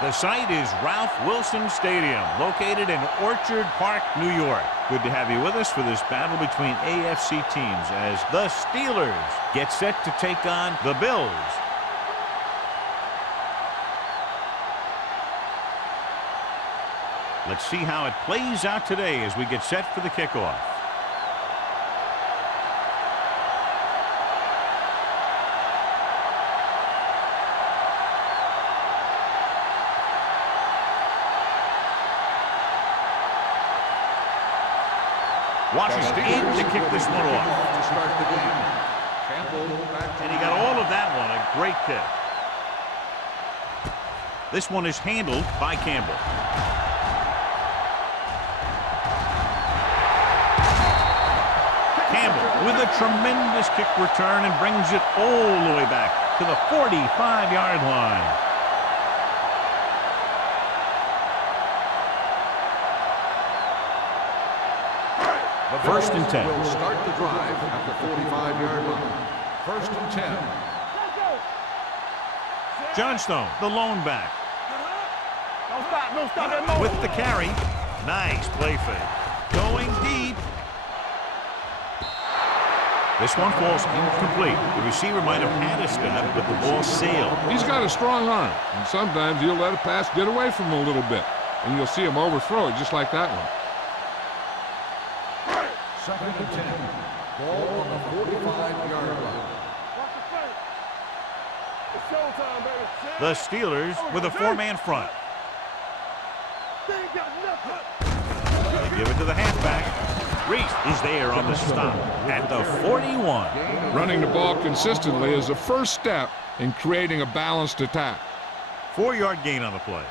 The site is Ralph Wilson Stadium, located in Orchard Park, New York. Good to have you with us for this battle between AFC teams as the Steelers get set to take on the Bills. Let's see how it plays out today as we get set for the kickoff. Washington in to kick this one off. To start the game. And he got all of that one. A great kick. This one is handled by Campbell. Campbell with a tremendous kick return and brings it all the way back to the 45-yard line. First and 10. Will start the drive at the 45-yard line. First and 10. Johnstone, the lone back. Don't stop that moment. With the carry. Nice play fake. Going deep. This one falls incomplete. The receiver might have had a step, but the ball sailed. He's got a strong arm, and sometimes he'll let a pass get away from him a little bit, and you'll see him overthrow it just like that one. Second and 10. Ball on the 45-yard line. It's showtime, baby. The Steelers with a four-man front. They ain't got nothing. They give it to the halfback. Reese is there on the stop at the 41. Running the ball consistently is the first step in creating a balanced attack. 4-yard gain on the play.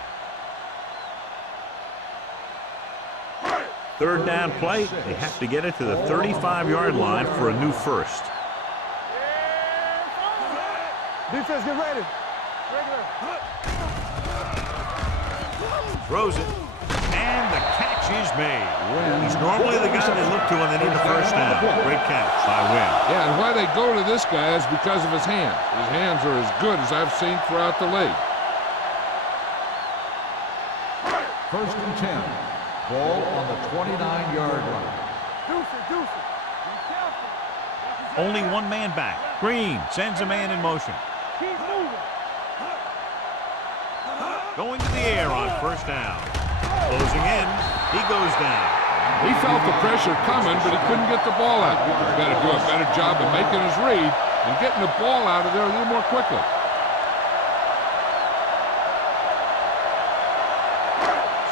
Third down play, they have to get it to the 35-yard line for a new first. Defense, get ready. Throws it, and the catch is made. He's normally the guy they look to when they need a first down. Great catch by Wynn. Yeah, and why they go to this guy is because of his hands. His hands are as good as I've seen throughout the league. First and 10. Ball on the 29-yard line. Deuce it. Be careful. Only one man back. Green sends a man in motion. Keep moving. Going to the air on first down. Closing in, he goes down. He felt the pressure coming, but he couldn't get the ball out. He's got to do a better job of making his read and getting the ball out of there a little more quickly.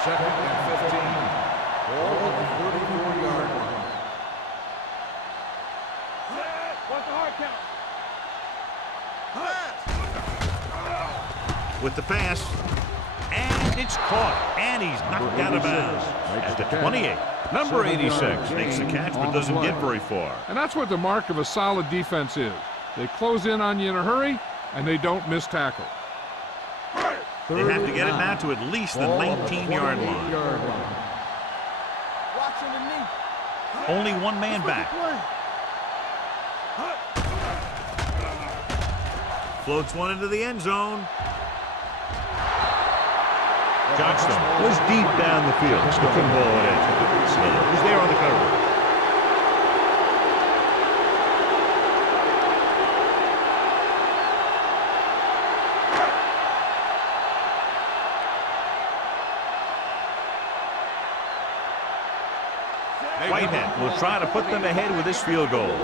Second and 15. Ball on the 34-yard line. What's the hard count? With the pass, and it's caught, and he's knocked out of bounds at the 28. Number 86 makes the catch but doesn't get very far. And that's what the mark of a solid defense is. They close in on you in a hurry, and they don't miss tackle. They have to get it now to at least the 19-yard line. Watch underneath. Only one man back. Floats one into the end zone. Johnstone was deep down the field. Still couldn't ball it in. He's there on the cover. Whitehead will try to put them ahead with this field goal.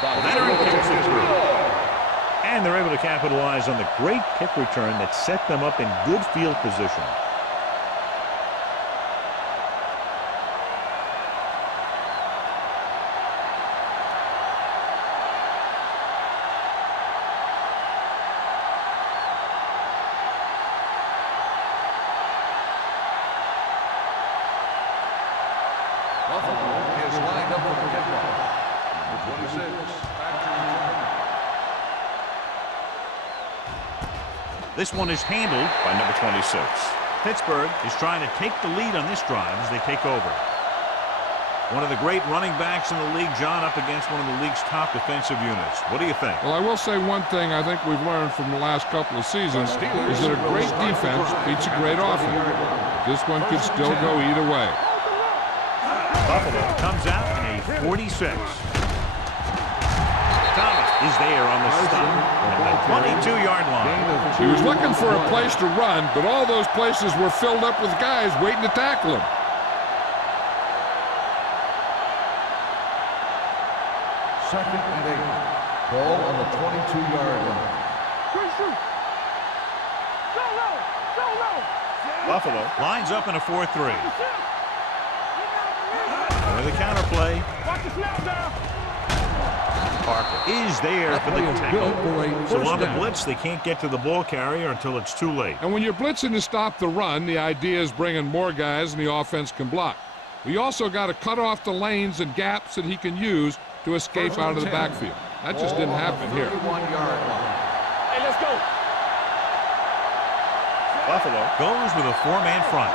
Veteran kicks it through. And they're able to capitalize on the great kick return that set them up in good field position. Buffalo is lined up with the kickoff. Number 26, back to return. This one is handled by number 26. Pittsburgh is trying to take the lead on this drive as they take over. One of the great running backs in the league, John, up against one of the league's top defensive units. What do you think? Well, I will say one thing I think we've learned from the last couple of seasons is that a great defense beats a great offense. This one could still go either way. Buffalo comes out in a 46. Thomas is there on the stop at the 22-yard line. He was looking for a place to run, but all those places were filled up with guys waiting to tackle him. Second and 8. Ball on the 22-yard line. Buffalo lines up in a 4-3. With a counter play. Parker is there for the tackle. So on the blitz, they can't get to the ball carrier until it's too late. And when you're blitzing to stop the run, the idea is bringing more guys and the offense can block. We also got to cut off the lanes and gaps that he can use to escape out of the backfield. That just didn't happen here. Hey, let's go. Buffalo goes with a 4-man front.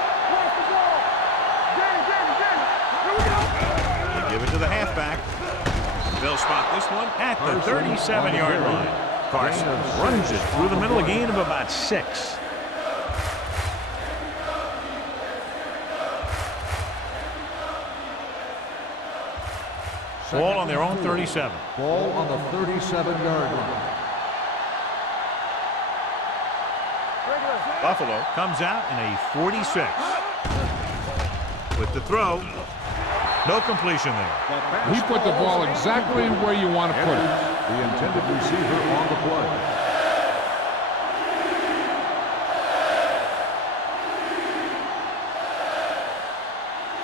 They give it to the halfback. They'll spot this one at the 37-yard line. Carson runs it through the middle, a gain of about 6. Ball on their own 37. Ball on the 37-yard line. Buffalo comes out in a 46. With the throw. No completion there. He put the ball exactly where you want to put it. The intended receiver on the play.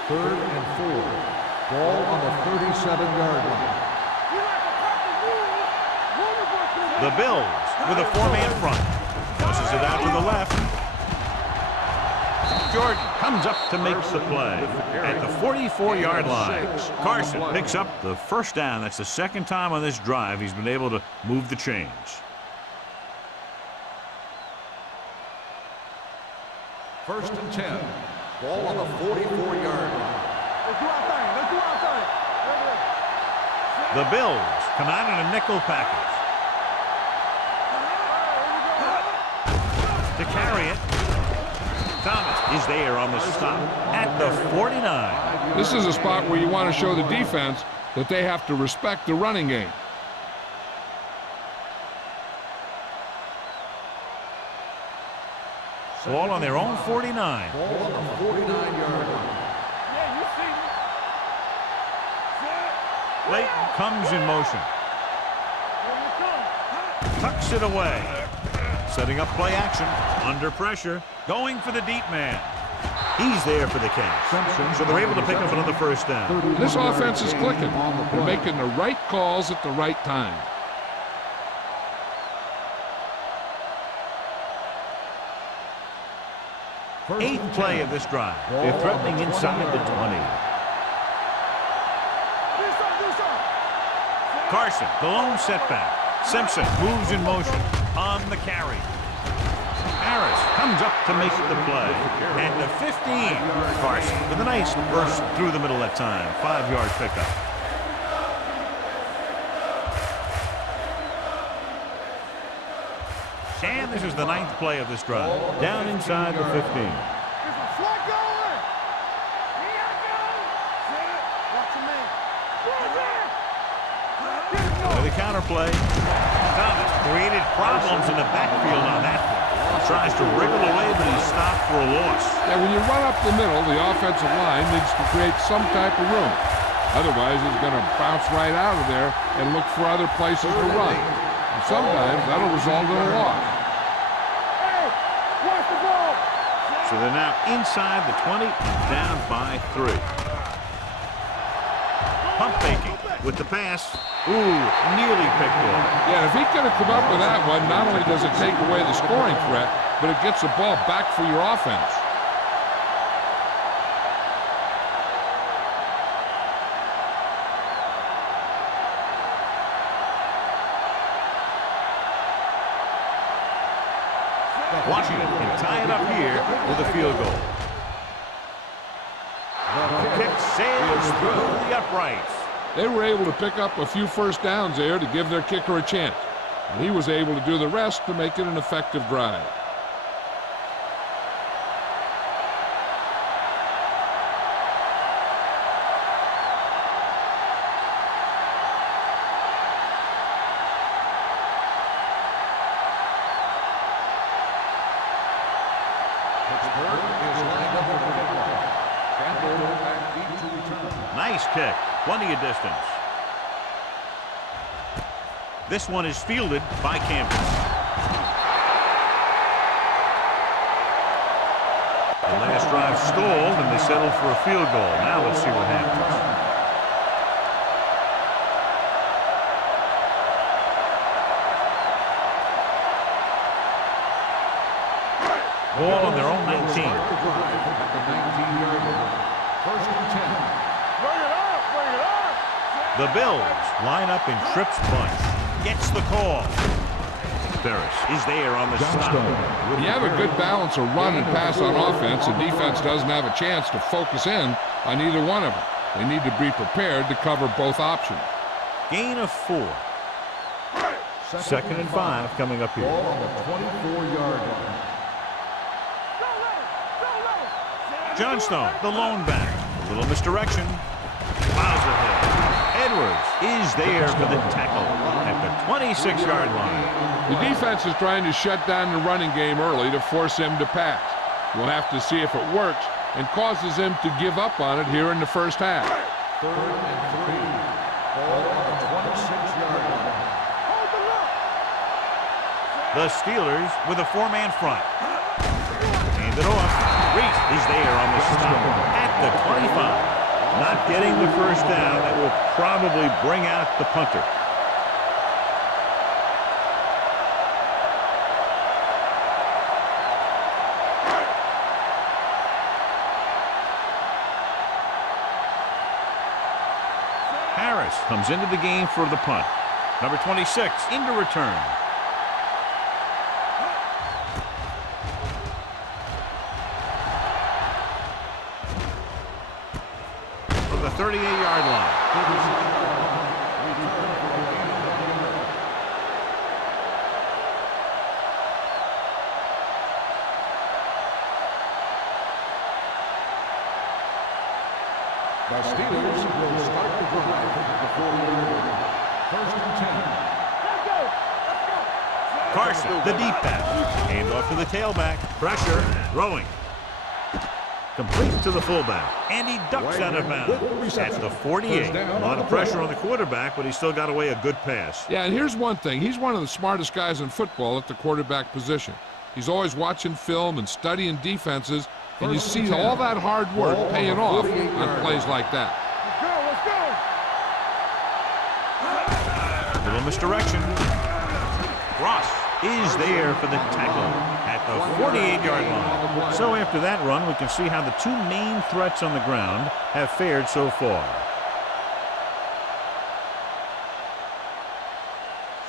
Third and 4. Ball on the 37-yard line. The Bills with a 4-man front. Tosses it out to the left. Jordan comes up to make the play at the 44-yard line. Carson picks up the first down. That's the second time on this drive he's been able to move the chains. First and 10. Ball on the 44-yard line. The Bills come out in a nickel package. To carry it. Thomas is there on the stop at the 49. This is a spot where you want to show the defense that they have to respect the running game. Ball on their own 49. Ball on the 49-yard line. Layton comes in motion. Tucks it away. Setting up play action. Under pressure. Going for the deep man. He's there for the catch. So they're able to pick up another first down. This offense is clicking. They're making the right calls at the right time. Eighth play of this drive. They're threatening inside the 20. Carson, the lone setback. Simpson moves in motion on the carry. Harris comes up to make the play. At the 15. Carson with a nice burst through the middle that time. 5-yard pickup. And this is the 9th play of this drive. Down inside the 15. With a counter play. Thomas created problems in the backfield on that one. Tries to wriggle away, but he's stopped for a loss. Yeah, when you run up the middle, the offensive line needs to create some type of room. Otherwise, he's going to bounce right out of there and look for other places to run. And sometimes that'll result in a loss. So they're now inside the 20 and down by 3. Pump faking with the pass. Ooh, nearly picked off. Yeah, if he could have come up with that one, not only does it take away the scoring threat, but it gets the ball back for your offense. Washington can tie it up here with a field goal. Kicks sails through the uprights. They were able to pick up a few first downs there to give their kicker a chance. And he was able to do the rest to make it an effective drive. Nice kick. Plenty of distance. This one is fielded by Campbell. The last drive stalled, and they settled for a field goal. Now let's see what happens. Ball on their own 19. First and 10. The Bills line up in trips bunch. Gets the call. Ferris is there on the stop. When you have a good balance of run and pass on offense, the defense doesn't have a chance to focus in on either one of them. They need to be prepared to cover both options. Gain of 4. Second and 5 coming up here. Ball on the 24-yard line. Johnstone, the lone back. A little misdirection. Miles ahead. Edwards is there for the tackle at the 26-yard line. The defense is trying to shut down the running game early to force him to pass. We'll have to see if it works and causes him to give up on it here in the first half. Third and 3. Ball on the 26-yard line. The Steelers with a 4-man front. Hand it off. Reese is there on the stop at the 25. Not getting the first down. That will probably bring out the punter. Harris comes into the game for the punt. Number 26 into return. From the 38-yard line. The Steelers will start the drive at the 40-yard line. First and 10. Carson, the deep pass. Hand off to the tailback. Pressure. Throwing. Complete to the fullback. And he ducks out of bounds at the 48. A lot of pressure on the quarterback, but he still got away a good pass. Yeah, and here's one thing. He's one of the smartest guys in football at the quarterback position. He's always watching film and studying defenses, and you see all that hard work paying off on plays like that. A little misdirection. Ross is there for the tackle at the 48-yard line. So after that run, we can see how the two main threats on the ground have fared so far.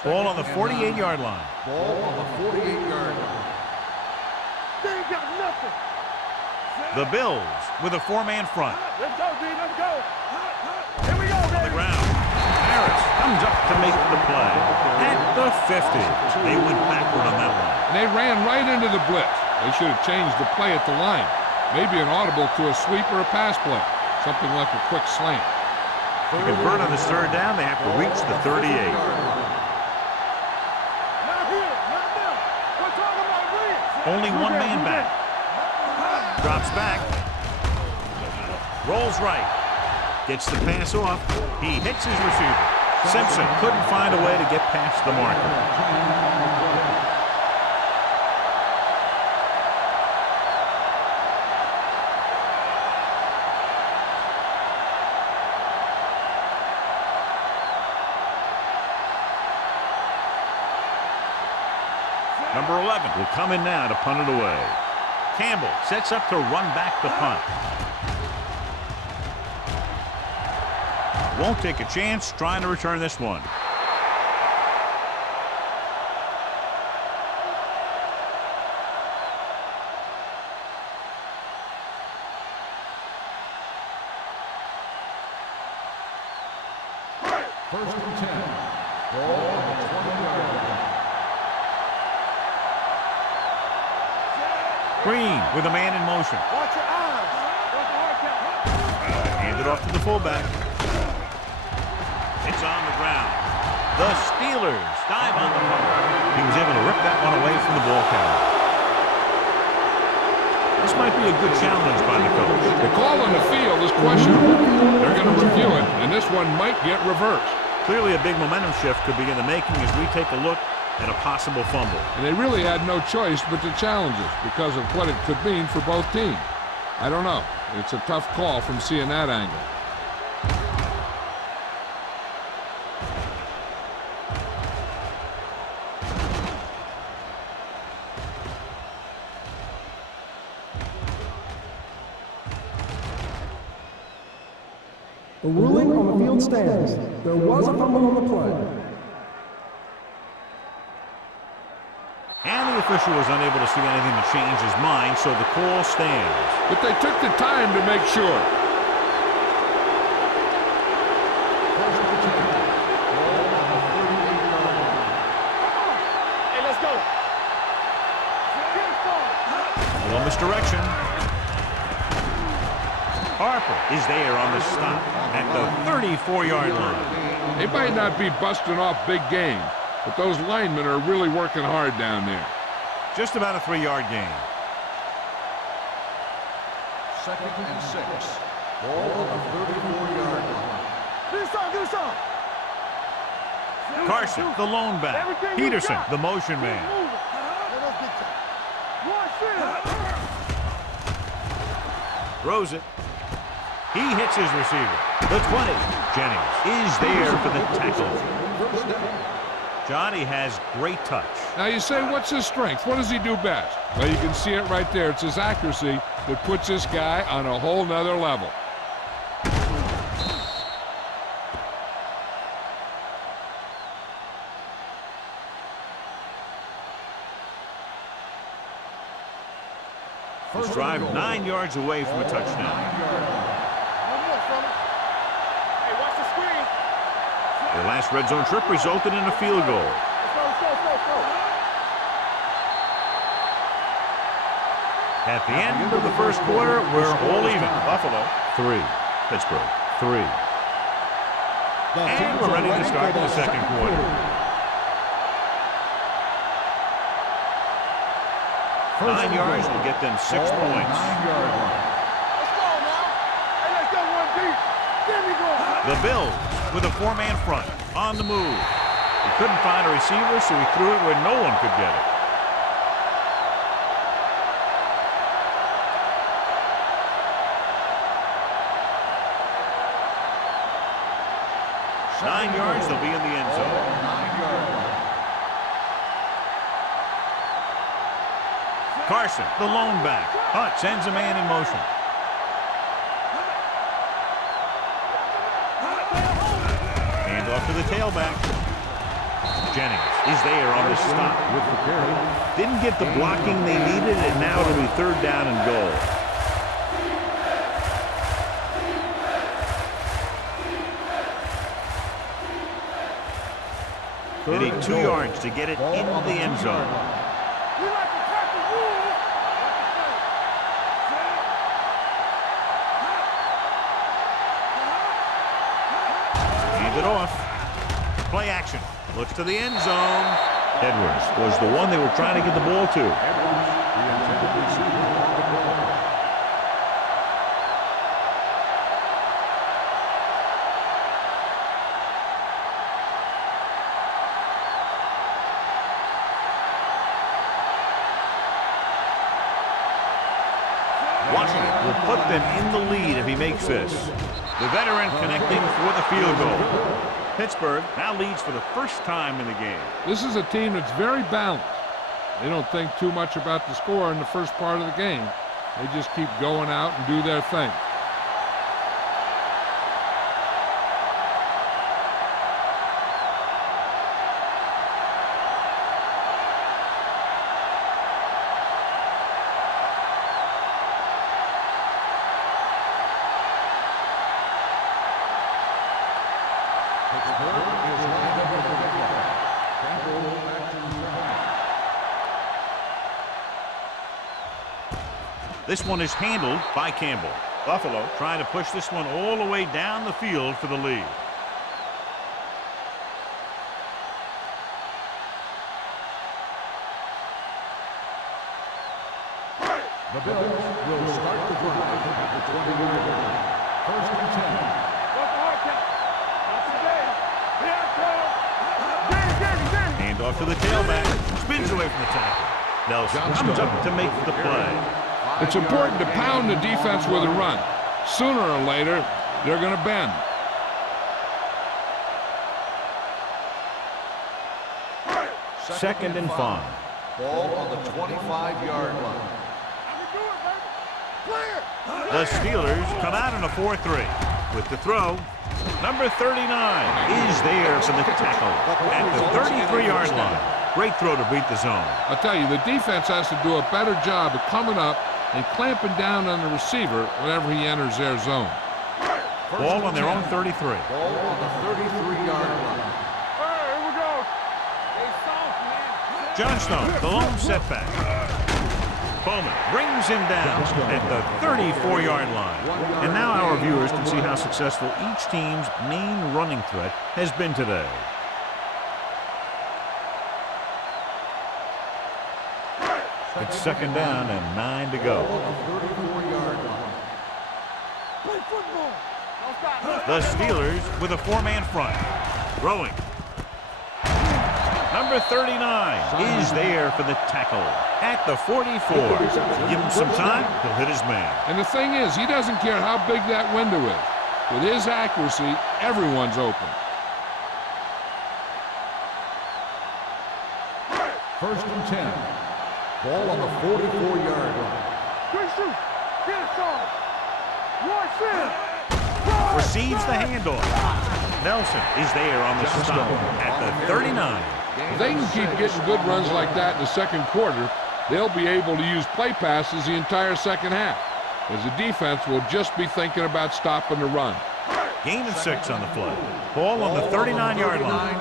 Ball on the 48-yard line. Ball on the 48-yard line. They ain't got nothing. The Bills with a 4-man front. Let's go, D. Let's go. Here we go, On the baby. ground. Harris comes up to make the play at the 50. They went backward on that one. And they ran right into the blitz. They should have changed the play at the line. Maybe an audible to a sweep or a pass play. Something like a quick slant. To convert on this third down, they have to reach the 38. Not here. Not now. We're talking about Williams. Only one man back. Drops back. Rolls right. Gets the pass off. He hits his receiver. Simpson couldn't find a way to get past the marker. Number 11 will come in now to punt it away. Campbell sets up to run back the punt. Won't take a chance trying to return this one. First and 10. Ball on the 20-yard line. Green with a man in motion. Watch your eyes. Watch the hard count. Handed off to the fullback. It's on the ground. The Steelers dive on the punt. He was able to rip that one away from the ball carrier. This might be a good challenge by the coach. The call on the field is questionable. They're going to review it, and this one might get reversed. Clearly a big momentum shift could be in the making as we take a look at a possible fumble. And they really had no choice but to challenge it because of what it could mean for both teams. I don't know. It's a tough call from seeing that angle. The ruling on the field stands. There was a fumble on the play. And the official was unable to see anything to change his mind, so the call stands. But they took the time to make sure. First and 10. Ball on the 38-yard line. Hey, let's go. A little misdirection. Harper is there on the stop at the 34-yard line. They might not be busting off big game, but those linemen are really working hard down there. Just about a 3-yard gain. Second and 6. Ball on the 34-yard line. Do some. Carson, the lone back. Everything you Peterson, got. the motion man. Throws it. He hits his receiver. The 20. Jennings is there for the tackle. First down. Johnny has great touch. Now you say, what's his strength? What does he do best? Well, you can see it right there. It's his accuracy that puts this guy on a whole nother level. This drive 9 yards away from a touchdown. Hey, watch the screen. Their last red zone trip resulted in a field goal. Let's go. At the end of the first quarter, we're all even. Buffalo 3, Pittsburgh 3. And we're ready to start the second quarter. First 9 yards will get them 6 points. 9-yard line. Let's go now. Hey, let's go one deep. There we go. The Bills with a 4-man front on the move. He couldn't find a receiver, so he threw it where no one could get it. Nine yards, they'll be in the end zone. 9-yard line. Carson, the lone back. Hunt sends a man in motion. Hand off to the tailback. Jennings is there on the stop with the carry. Didn't get the blocking they needed, and now it'll be 3rd down and goal. They need 2 yards to get it into the end zone. We like to tackle rules. Hand it off. Play action. Looks to the end zone. Edwards was the one they were trying to get the ball to. The intended receiver on the ball. Washington will put them in the lead if he makes this. The veteran connecting for the field goal. Pittsburgh now leads for the first time in the game. This is a team that's very balanced. They don't think too much about the score in the first part of the game. They just keep going out and do their thing. Pittsburgh is lined up for the kickoff. Campbell back to Oklahoma. This one is handled by Campbell. Buffalo trying to push this one all the way down the field for the lead. The Bills will start the drive at the 20-yard line. First and 10. Hand off to the tailback. Spins away from the tackle. Nelson comes up to make the play. It's important to pound the defense with a run. Sooner or later, they're going to bend. Second and 5. Ball on the 25-yard line. The Steelers come out in a 4-3. With the throw, number 39 is there for the tackle at the 33-yard line. Great throw to beat the zone. I'll tell you, the defense has to do a better job of coming up and clamping down on the receiver whenever he enters their zone. Ball on their own 33. Ball on the 33-yard line. Johnstone, the lone setback. Bowman brings him down at the 34-yard line. And now our viewers can see how successful each team's main running threat has been today. It's second down and 9 to go. The Steelers with a 4-man front. Throwing. Number 39 is there for the tackle at the 44. Give him some time, he'll hit his man. And the thing is, he doesn't care how big that window is. With his accuracy, everyone's open. First and 10. Ball on the 44-yard line. Good shoot. Get it, Sean. Watch this. Receives the handoff. Nelson is there on the stop at the 39. If they can keep getting good runs like that in the second quarter, they'll be able to use play passes the entire second half, as the defense will just be thinking about stopping the run. Gain of 6 on the play. Ball on the 39-yard line.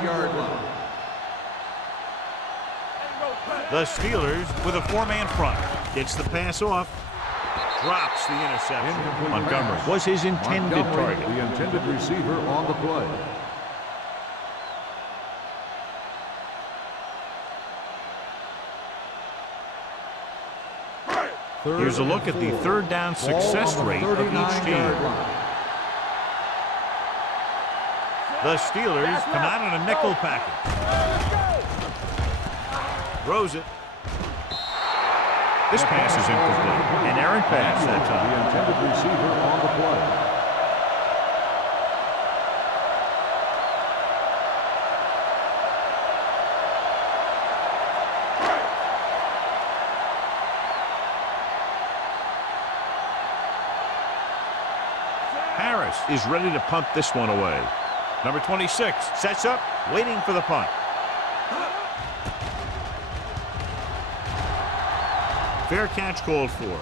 The Steelers with a 4-man front. Gets the pass off. Drops the interception. Montgomery was his intended target. The intended receiver on the play. Here's a look at the third down success rate of each team. The Steelers come out in a nickel package. Throws it. This pass is incomplete. An errant pass that time. The intended receiver on the play. Harris is ready to punt this one away. Number 26 sets up, waiting for the punt. Fair catch called for.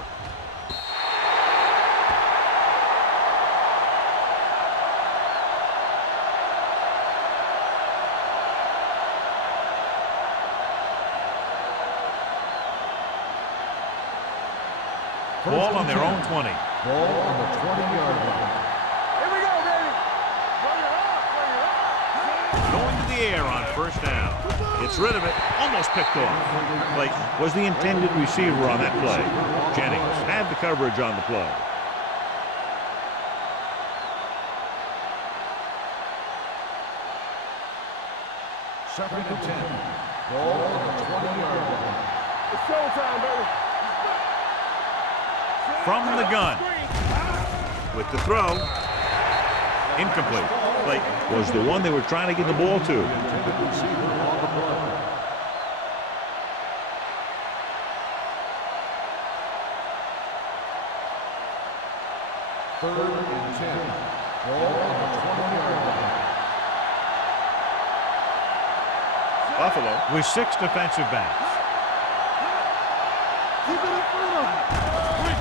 Ball on their own 20. Ball on the 20-yard line. Here we go, baby. Bring it up, bring it up. Going to the air on first down. Gets rid of it. Almost picked off. Clayton was the intended receiver on that play. Jennings had the coverage on the play. Second and 10. Ball on the 20-yard line. It's showtime, baby. From the gun. With the throw. Incomplete. Clayton was the one they were trying to get the ball to. Intended receiver on the play. Third and 10. Ball on the 20-yard line. Buffalo with 6 defensive backs. Keep it in front of him.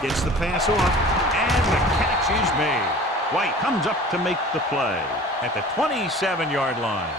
Gets the pass off, and the catch is made. White comes up to make the play at the 27-yard line.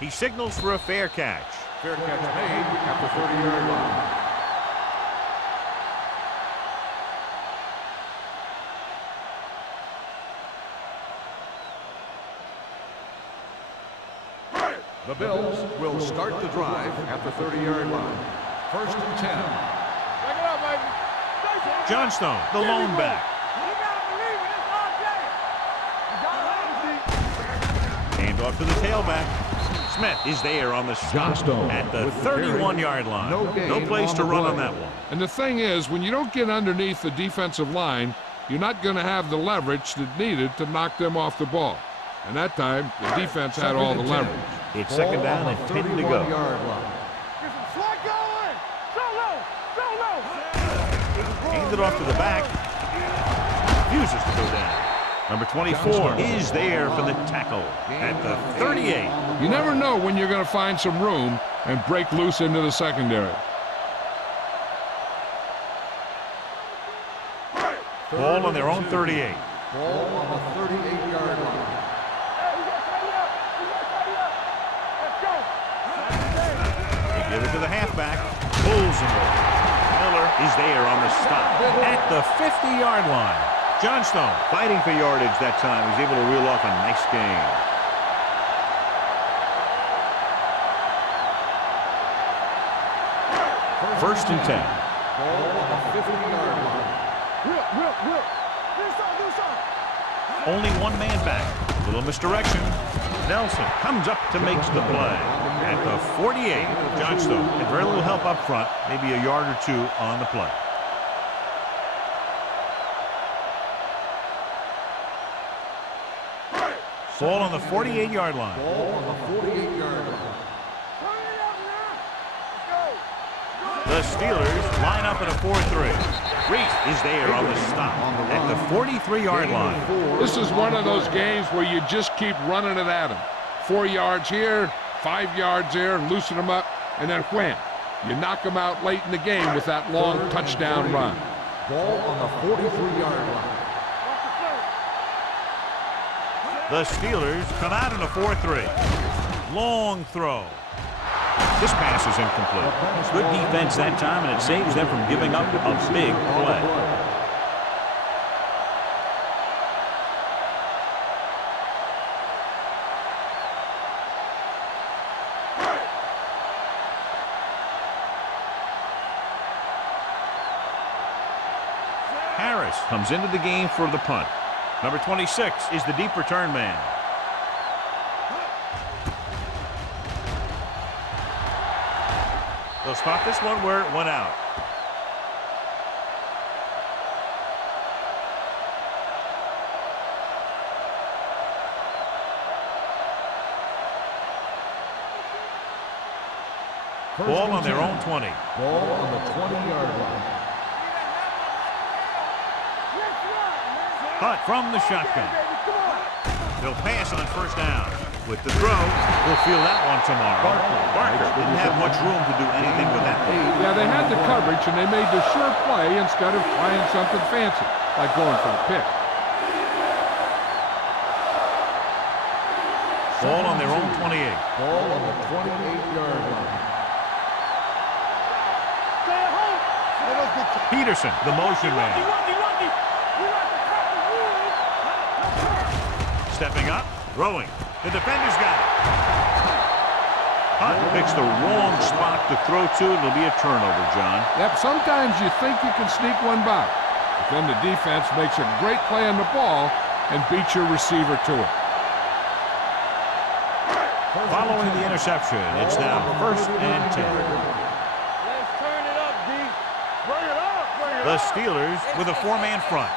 He signals for a fair catch. Fair catch made at the 30-yard line. The Bills will start the drive at the 30-yard line. 1st and 10. Back it up, baby. Johnstone, the lone back. You gotta believe it. It's all day. Hand off to the tailback. Smith is there on the stop at the 31-yard line. No place to run on that one. And the thing is, when you don't get underneath the defensive line, you're not going to have the leverage that's needed to knock them off the ball. And that time, the defense had all the leverage. It's 2nd down and 10 to go. Get some slack going. Go low. Hand it off to the back. Refuses to go down. Number 24 is there for the tackle at the 38. You never know when you're going to find some room and break loose into the secondary. Ball on their own 38. Ball on the 38-yard line. Hey, we got to tidy up. Let's go. They give it to the halfback. Pulls him over. Miller is there on the stop at the 50-yard line. Johnstone fighting for yardage that time. He's able to reel off a nice gain. First and 10. Ball on the 50-yard line. Will. Do something. Only one man back. A little misdirection. Nelson comes up to make the play at the 48. Johnstone had very little help up front, maybe a yard or two on the play. Ball on the 48-yard line. Ball on the 48-yard line. Turn it up now. Let's go. The Steelers line up at a 4-3. Reese is there on the stop at the 43-yard line. This is one of those games where you just keep running it at them. 4 yards here, 5 yards there, loosen them up, and then wham. You knock them out late in the game with that long touchdown run. Ball on the 43-yard line. The Steelers come out in a 4-3. Long throw. This pass is incomplete. Good defense that time, and it saves them from giving up a big play. Harris comes into the game for the punt. Number 26 is the deep return man. They'll spot this one where it went out. Ball on their own 20. Ball on the 20-yard line. Hunt from the shotgun. They'll pass on first down. With the throw, we'll feel that one tomorrow. Barker didn't have much room to do anything with that. Yeah, they had the coverage, and they made the sure play instead of trying something fancy, like going for a pick. Ball on their own 28. Ball on the 28-yard line. Peterson, the motion man. Stepping up, throwing. The defender's got it. Hunt picks the wrong spot to throw to. It'll be a turnover, John. Yep, sometimes you think you can sneak one by, but then the defense makes a great play on the ball and beats your receiver to it. Following the interception, it's now 1st and 10. Let's turn it up, D. Bring it up. The Steelers with a 4-man front.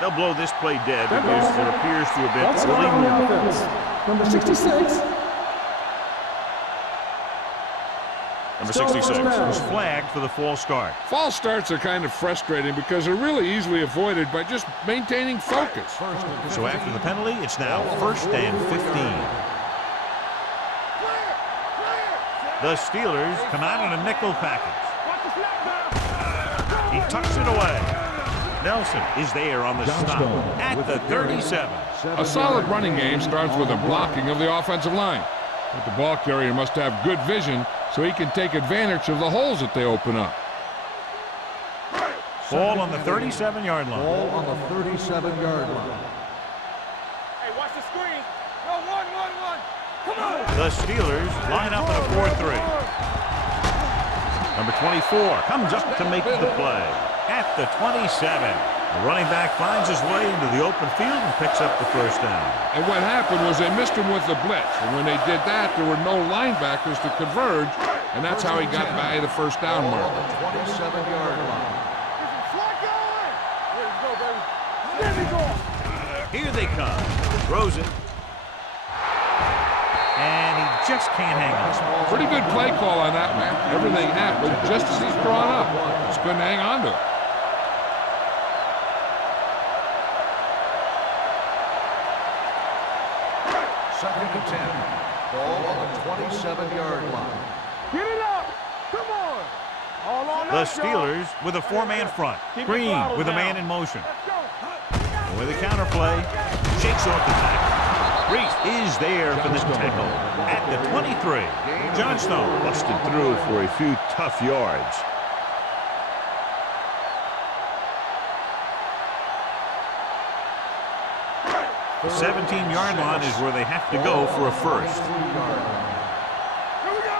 They'll blow this play dead because there appears to have been Let's start on the offense. Number 66. Number 66 is flagged for the false start. False starts are kind of frustrating because they're really easily avoided by just maintaining focus. So after the penalty, it's now 1st and 15. The Steelers come out in a nickel package. He tucks it away. Nelson is there on the stop at the 37. A solid running game starts with a blocking of the offensive line. But the ball carrier must have good vision so he can take advantage of the holes that they open up. Ball on the 37-yard line. Ball on the 37-yard line. Hey, watch the screen. No, one. Come on. The Steelers line up in a 4-3. Number 24 comes up to make the play at the 27. The running back finds his way into the open field and picks up the first down. And what happened was they missed him with the blitz. And when they did that, there were no linebackers to converge, and that's how he got by the first down Ball mark. on the 27-yard line. Here they come. Throws it. And he just can't hang on. Pretty good play call on that one. Everything happened just as he's drawn up. Just couldn't hang on to it. Second and 10. Ball on the 27-yard line. Get it up. Come on. All on The us, y'all. Steelers with a 4-man front. Green with a man in motion. Let's go. And with a counterplay, shakes off the tackle. Reese is there for the tackle at the 23. Johnstone busted through for a few tough yards. The 17-yard line is where they have to go for a first. Here we go.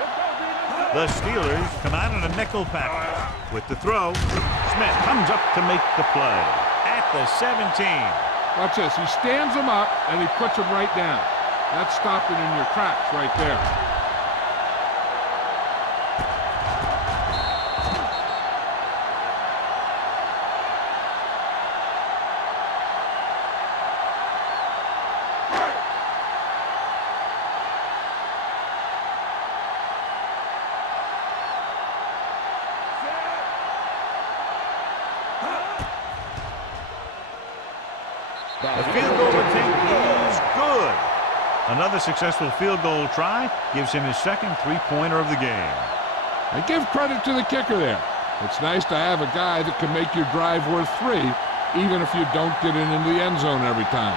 Let's go, Demon. The Steelers come out in a nickel package. With the throw, Smith comes up to make the play at the 17. Watch this. He stands him up, and he puts him right down. That's stopping in your tracks right there. The field goal attempt is good. Another successful field goal try gives him his second three-pointer of the game. And give credit to the kicker there. It's nice to have a guy that can make your drive worth 3, even if you don't get it into the end zone every time.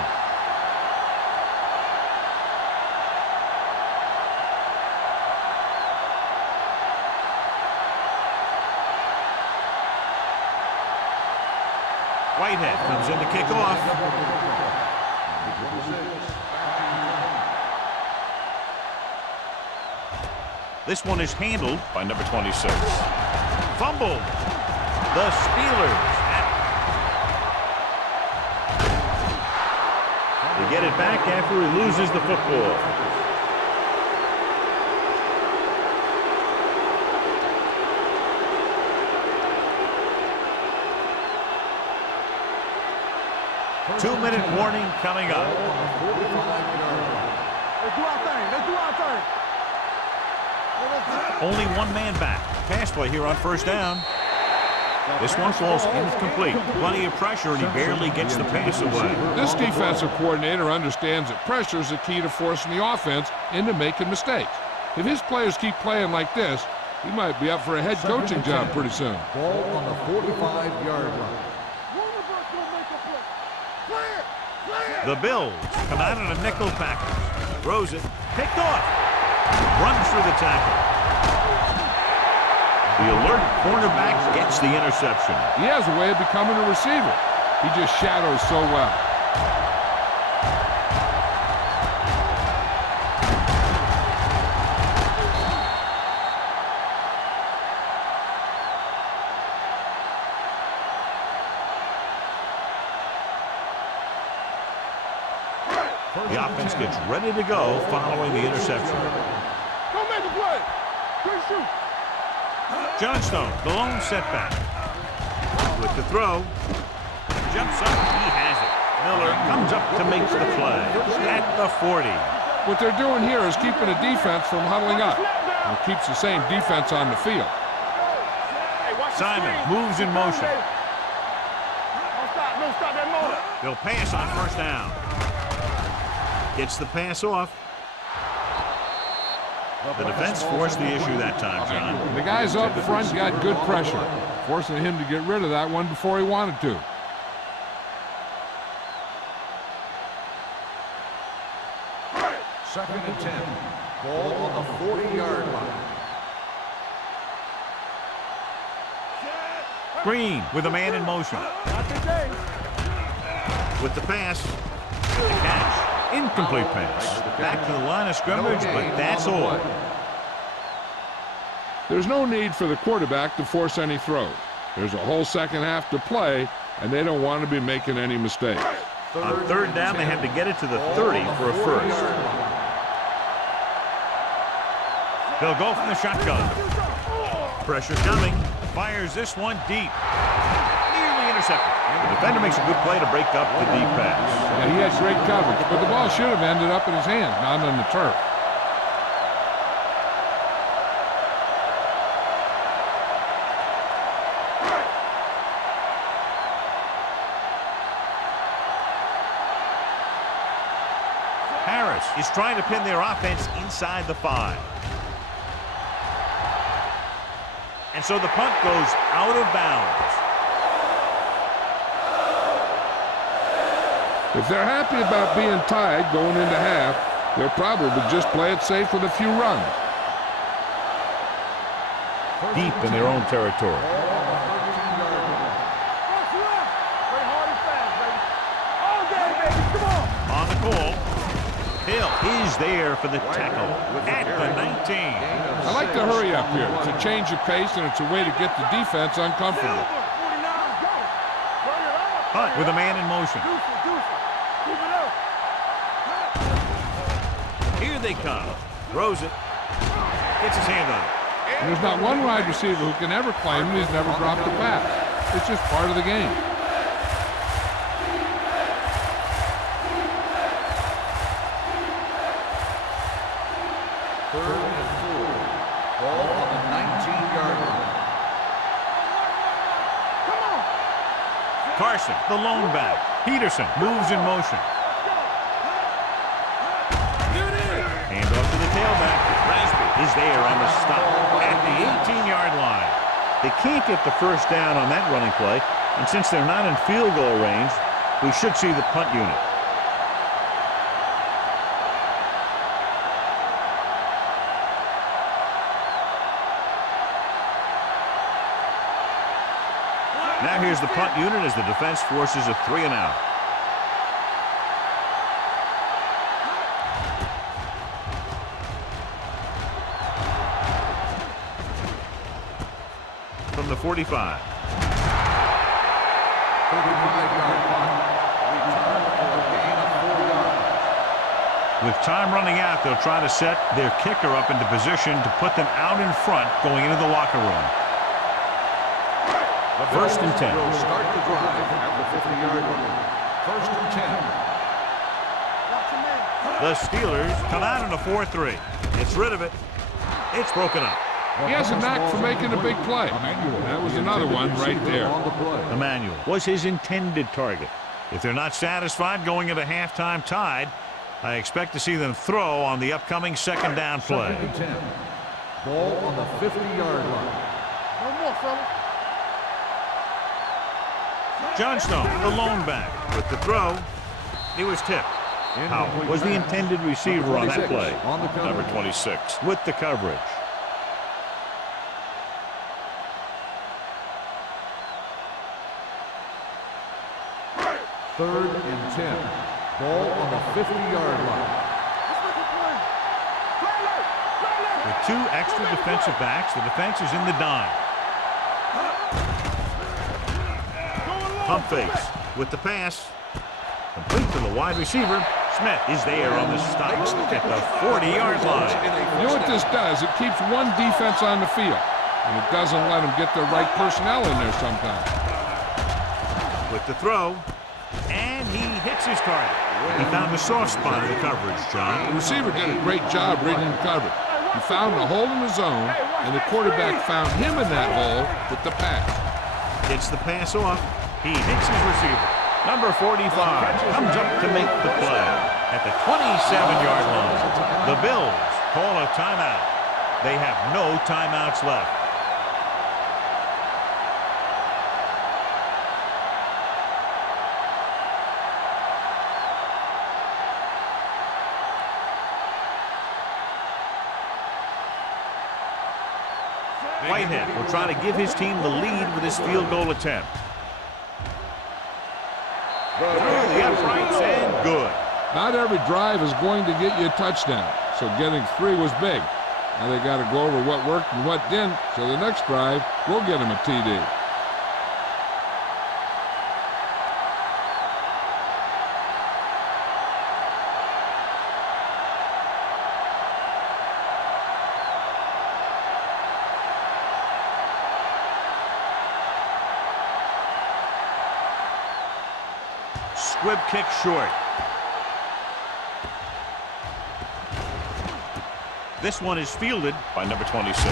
Whitehead comes in to kick off. This one is handled by number 26. Fumbled. The Steelers. They get it back after he loses the football. Two-minute warning coming up. Let's do our thing. Let's do our thing. Only one man back. Pass play here on first down. This one falls incomplete. Plenty of pressure, and he barely gets the pass away. This defensive coordinator understands that pressure is the key to forcing the offense into making mistakes. If his players keep playing like this, he might be up for a head coaching job pretty soon. Ball on the 45-yard line. The Bills come out in a nickel package. Throws it. Picked off. Runs through the tackle. The alert cornerback gets the interception. He has a way of becoming a receiver. He just shadows so well. The offense gets ready to go following the interception. Don't make a play. Quick shoot. Johnstone, the lone setback. With the throw, jumps up. He has it. Miller comes up to make the play at the 40. What they're doing here is keeping the defense from huddling up. It keeps the same defense on the field. Simon moves in motion. Don't stop that motor. They'll pass on first down. Gets the pass off. The defense forced the issue that time, John. The guys up front got good pressure, forcing him to get rid of that one before he wanted to. Second and 10. Ball on the 40-yard line. Green with a man in motion. With the pass. The catch. Incomplete pass. Back to the line of scrimmage, but that's all. There's no need for the quarterback to force any throws. There's a whole second half to play, and they don't want to be making any mistakes. On third down, they have to get it to the 30 for a first. They'll go from the shotgun. Pressure coming. Fires this one deep. Nearly intercepted. The defender makes a good play to break up the deep pass. Yeah, he had great coverage, but the ball should have ended up in his hands, not on the turf. Harris is trying to pin their offense inside the 5. And so the punt goes out of bounds. If they're happy about being tied going into half, they'll probably just play it safe with a few runs. Deep in their own territory. On the call. Hill is there for the tackle at the 19. I like the hurry up here. It's a change of pace, and it's a way to get the defense uncomfortable. Hunt with a man in motion. Here they come. Throws it. Gets his hand on it. And there's not one wide receiver who can ever claim that he's never dropped a pass. It's just part of the game. Third and 4. Ball on the 19-yard line. Carson, the lone back. Peterson moves in motion. Hand off to the tailback. Rasby is there on the stop at the 18-yard line. They can't get the first down on that running play, and since they're not in field goal range, we should see the punt unit. Now here's the punt unit as the defense forces a 3-and-out. From the 45. 35-yard punt. Return for a gain of 4 yards. With time running out, they'll try to set their kicker up into position to put them out in front going into the locker room. First and 10. Will start the drive at the 50-yard line. First and 10. The Steelers come out in a 4-3. It's rid of it. It's broken up. He has a knack for making a big play. That was another one right there. Emmanuel was his intended target. If they're not satisfied going into halftime tied, I expect to see them throw on the upcoming second down play. Second and 10. Ball on the 50-yard line. No more, fella. Johnstone, the lone back, with the throw. He was tipped. Howell was the intended receiver on that play. On the Number 26 with the coverage. Third and 10. Ball on the 50-yard line. With 2 extra defensive backs, the defense is in the dime. Pump fakes with the pass. Complete to the wide receiver. Smith is there on the stop at the 40-yard line. You know what this does? It keeps one defense on the field, and it doesn't let them get the right personnel in there sometimes. With with the throw, and he hits his target. He found a soft spot in the coverage, John. The receiver did a great job reading the coverage. He found a hole in the zone, and the quarterback found him in that hole with the pass. Gets the pass off. He hits his receiver. Number 45 comes up to make the play at the 27-yard line. The Bills call a timeout. They have no timeouts left. Whitehead will try to give his team the lead with his field goal attempt. Through the uprights and good. Not every drive is going to get you a touchdown, so getting 3 was big. Now they got to go over what worked and what didn't, so the next drive will get him a TD. Squib kick short. This one is fielded by number 26.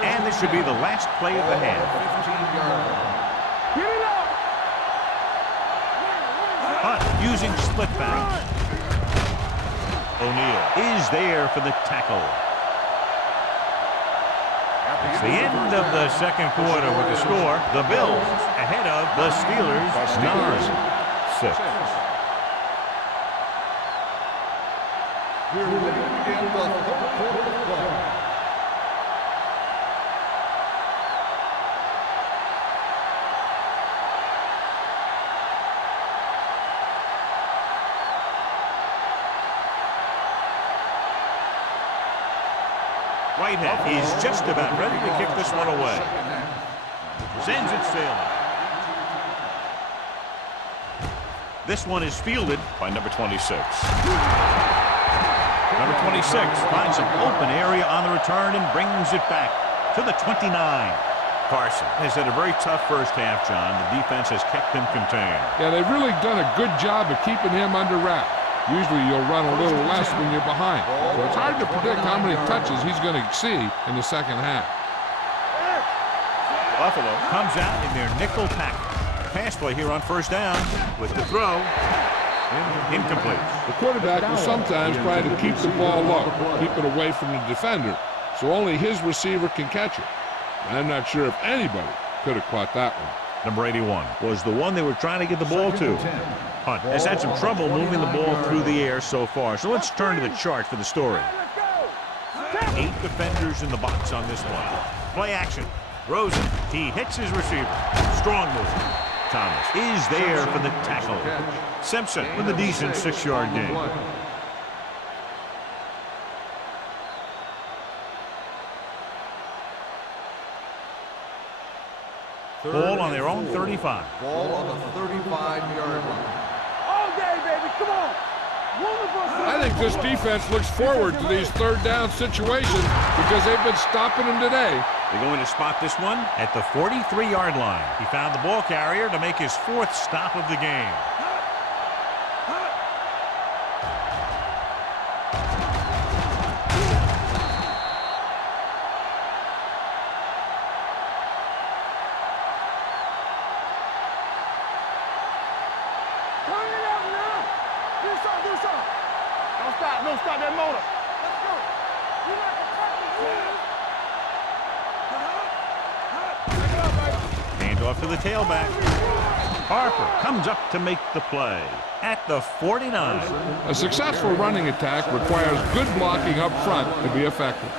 And this should be the last play of the half. 15-yard line. Get it up! Hunt using split back. O'Neal is there for the tackle. It's the end of the second quarter with the score. The Bills ahead of the Steelers. 9-6. We're late in the third quarter of play. Whitehead is just about ready to kick this one away. Sends it sailing. This one is fielded by number 26. Number 26 finds an open area on the return and brings it back to the 29. Carson has had a very tough first half, John. The defense has kept him contained. Yeah, they've really done a good job of keeping him under wrap. Usually you'll run a little less when you're behind. So it's hard to predict how many touches he's going to see in the second half. Buffalo comes out in their nickel pack. Pass play here on first down with the throw. Incomplete. The quarterback will sometimes try to keep the ball low, keep it away from the defender, so only his receiver can catch it. I'm not sure if anybody could have caught that one. Number 81 was the one they were trying to get the ball to. Hunt has had some trouble moving the ball through the air so far, so let's turn to the chart for the story. 8 defenders in the box on this one. Play action. Rosen, he hits his receiver. Strong move. Thomas is there for the tackle. Simpson with a decent 6-yard gain. Ball on their own 35. Ball on the 35-yard line. All day, baby, come on! I think this defense looks forward to these third down situations because they've been stopping them today. They're going to spot this one at the 43-yard line. He found the ball carrier to make his 4th stop of the game. Don't stop that motor. Let's go. You like a Hand off to the tailback. Harper comes up to make the play at the 49. A successful running attack requires good blocking up front to be effective.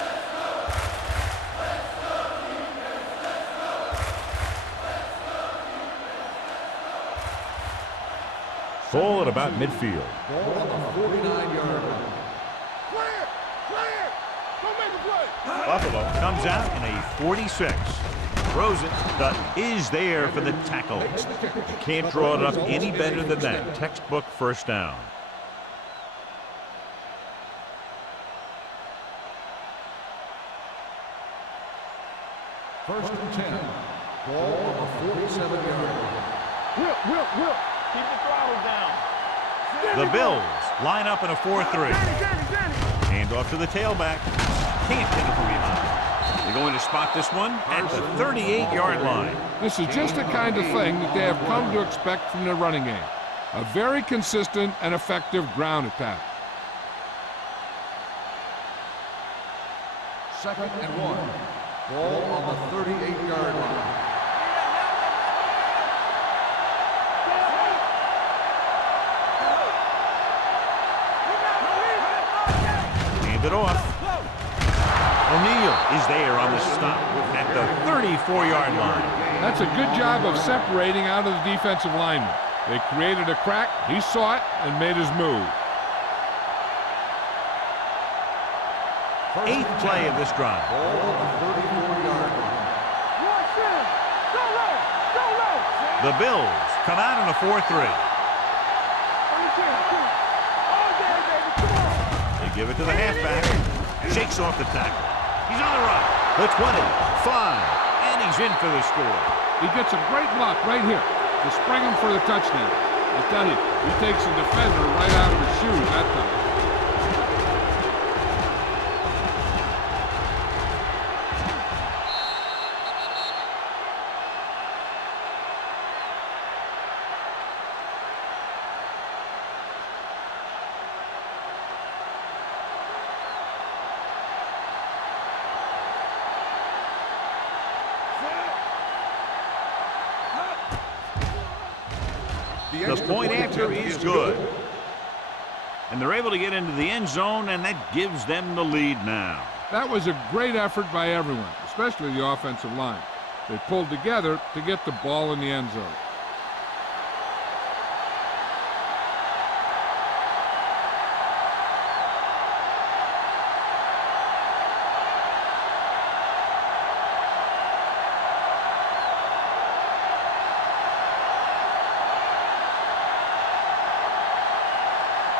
Ball at about midfield. Ball on the 49-yard line. Clear! Clear! Don't make a play! Buffalo comes out in a 46. Throws it. Dutton is there for the tackle. You can't draw it up any better than that. Textbook first down. First and 10. Ball on the 47-yard line. Whip. Keep the throttle down. The Bills line up in a 4-3. Hand off to the tailback. Can't hit it from behind. They're going to spot this one at the 38-yard line. This is just the kind of thing that they have come to expect from their running game. A very consistent and effective ground attack. Second and 1. Ball on the 38-yard line. Hand it off. O'Neal is there on the stop at the 34-yard line. That's a good job of separating out of the defensive lineman. They created a crack, he saw it, and made his move. Eighth play of this drive. Ball on the 34-yard line. The Bills come out in a 4-3. They give it to the halfback. Shakes off the tackle. He's on the run. The 20, 5, and he's in for the score. He gets a great block right here to spring him for the touchdown. I tell you, he takes the defender right out of his shoes that time. The point after is good. And they're able to get into the end zone, and that gives them the lead now. That was a great effort by everyone, especially the offensive line. They pulled together to get the ball in the end zone.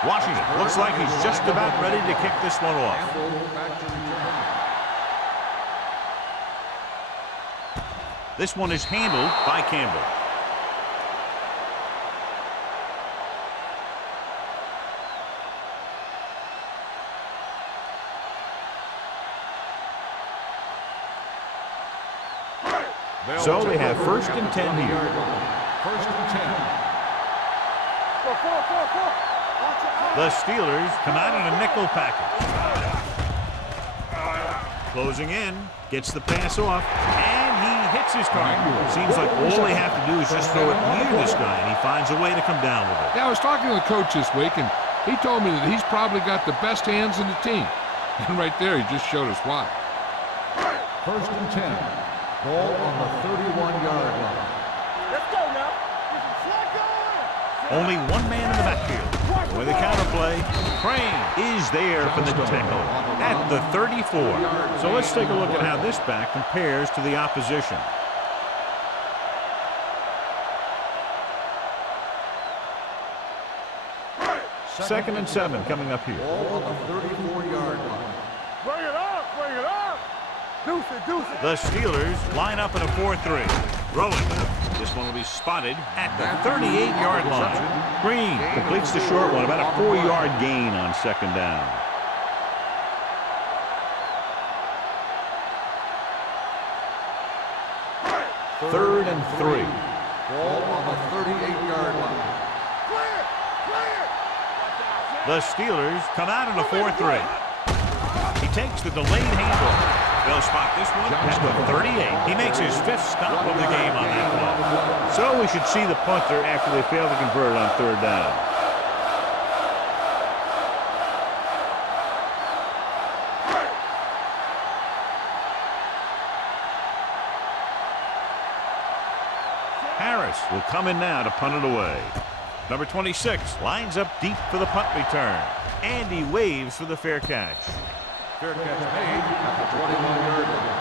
Washington looks like he's just about ready to kick this one off. This one is handled by Campbell. So they have first and 10 here. First and 10. The Steelers come out in a nickel package. Closing in, gets the pass off, and he hits his target. Seems like all they have to do is just throw it near this guy, and he finds a way to come down with it. Yeah, I was talking to the coach this week, and he told me that he's probably got the best hands in the team. And right there, he just showed us why. First and 10. Ball on the 31-yard line. Let's go now. Only one man in the backfield. With the counterplay, Crane is there for the tackle at the 34. So let's take a look at how this back compares to the opposition. Second and 7 coming up here. Ball on the 34-yard line. Bring it up. Deuce it. The Steelers line up in a 4-3. Rolling. This one will be spotted at the 38-yard line. Green completes the short one, about a 4-yard gain on second down. Third and 3. Ball on the 38-yard line. The Steelers come out in a 4-3. He takes the delayed handoff. They'll spot this one at the 38. He makes his 5th stop of the game on that play. So we should see the punter after they fail to convert on third down. Harris will come in now to punt it away. Number 26 lines up deep for the punt return. And he waves for the fair catch. Fair catch made at the 21-yard line.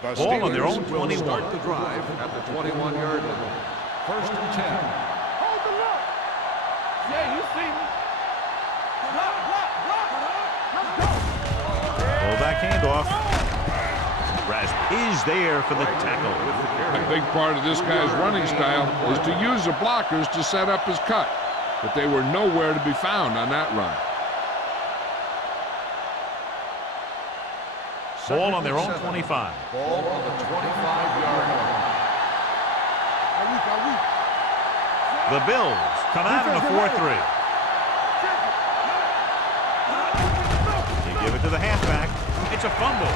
The Ball on their own Steelers will 21. start the drive at the 21-yard line. 1st and 10. Hold the look. Yeah, you see me. Block. Let's go. Full back handoff. Rasp is there for the tackle. A big part of this guy's running style is to use the blockers to set up his cut, but they were nowhere to be found on that run. Ball on their own 25. Ball on the 25-yard line. The Bills come out in a 4-3. They give it to the halfback. It's a fumble.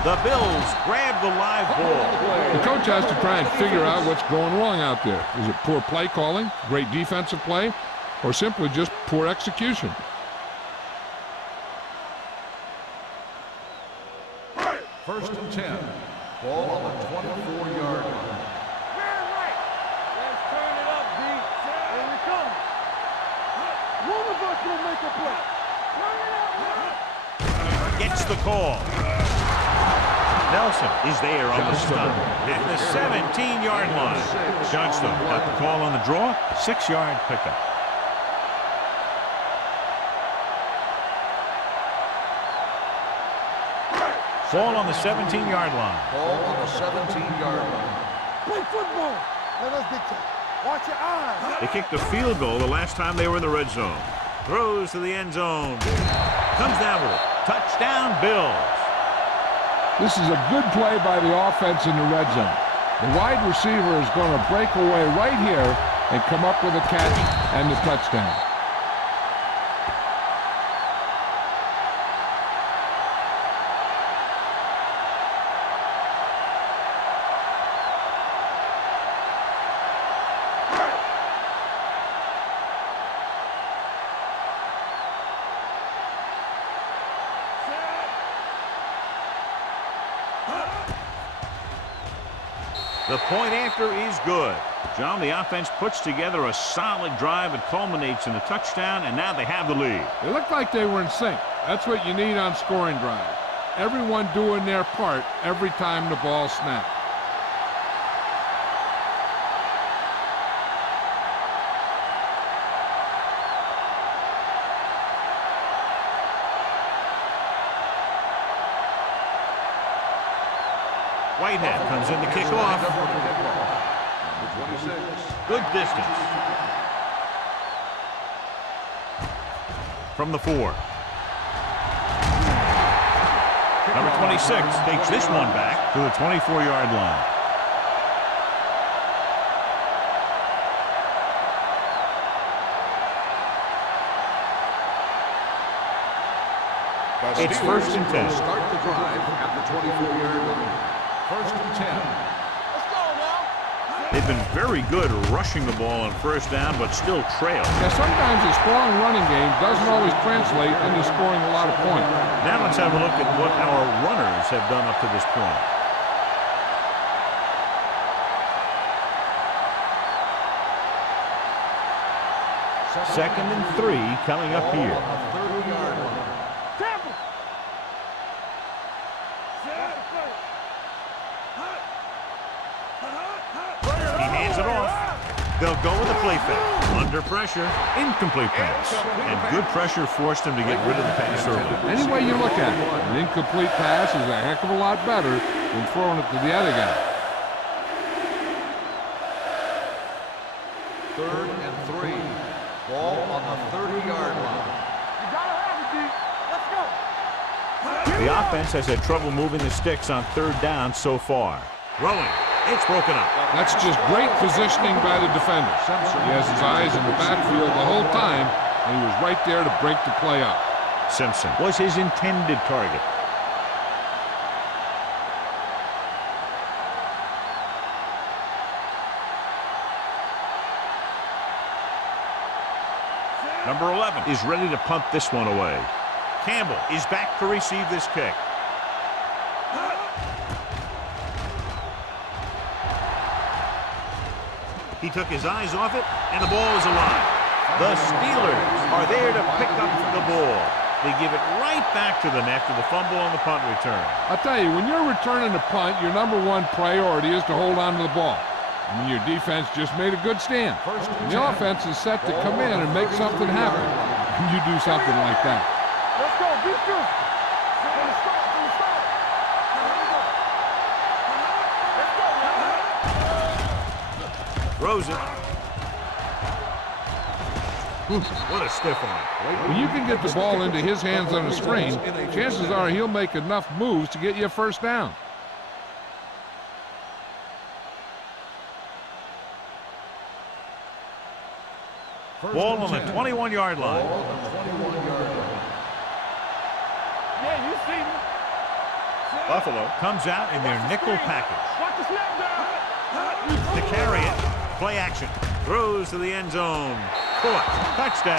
The Bills grab the live ball. The coach has to try and figure out what's going wrong out there. Is it poor play calling, great defensive play, or simply just poor execution? First and 10. Ball on the 24-yard line. Let's turn it up, D. Here we come. One of us will make a play. Turn it up. Gets the call. Nelson is there on the stop at the 17-yard line. Johnstone got the call on the draw. 6-yard pickup. Ball on the 17-yard line. Ball on the 17-yard line. Play football. Let us dictate. Watch your eyes. They kicked a field goal the last time they were in the red zone. Throws to the end zone. Comes down with it. Touchdown, Bills. This is a good play by the offense in the red zone. The wide receiver is going to break away right here and come up with a catch and the touchdown. The point after is good. John, the offense puts together a solid drive that culminates in a touchdown, and now they have the lead. They looked like they were in sync. That's what you need on scoring drives. Everyone doing their part every time the ball snaps. Whitehead comes in to kick off. Number 26. Good distance. From the 4. Number 26 takes this one back to the 24-yard line. It's 1st and 10. Start the drive at the 24-yard line. 1st and 10. Let's go now. They've been very good rushing the ball on 1st down, but still trail. Yeah, sometimes a strong running game doesn't always translate into scoring a lot of points. Now let's have a look at what our runners have done up to this point. Second and 3 coming up here. 30-yard line. Tampa. He hands it off. They'll go with a play fake. Under pressure, incomplete pass. And good pressure forced him to get rid of the pass early. Any way you look at it, an incomplete pass is a heck of a lot better than throwing it to the other guy. 3rd and 3. Ball on the 30-yard line. You gotta have it, D. Let's go. The offense has had trouble moving the sticks on 3rd down so far. Throwing. It's broken up. That's just great positioning by the defender. He has his eyes in the backfield the whole time, and he was right there to break the play up. Simpson was his intended target. Number 11 is ready to punt this one away. Campbell is back to receive this kick. He took his eyes off it, and the ball is alive. The Steelers are there to pick up the ball. They give it right back to them after the fumble on the punt return. I'll tell you, when you're returning a punt, your #1 priority is to hold on to the ball. I mean, your defense just made a good stand. And the offense is set to come in and make something happen. And you do something like that. Let's go. Be good. From the start. Throws it. What a stiff arm. When you can get the ball into his hands on a screen, chances are he'll make enough moves to get you a first down. Ball on the 21-yard line. Yeah, you see me. Buffalo comes out in their nickel package. Watch the snap down. To carry it, play action. Throws to the end zone. Caught. Touchdown.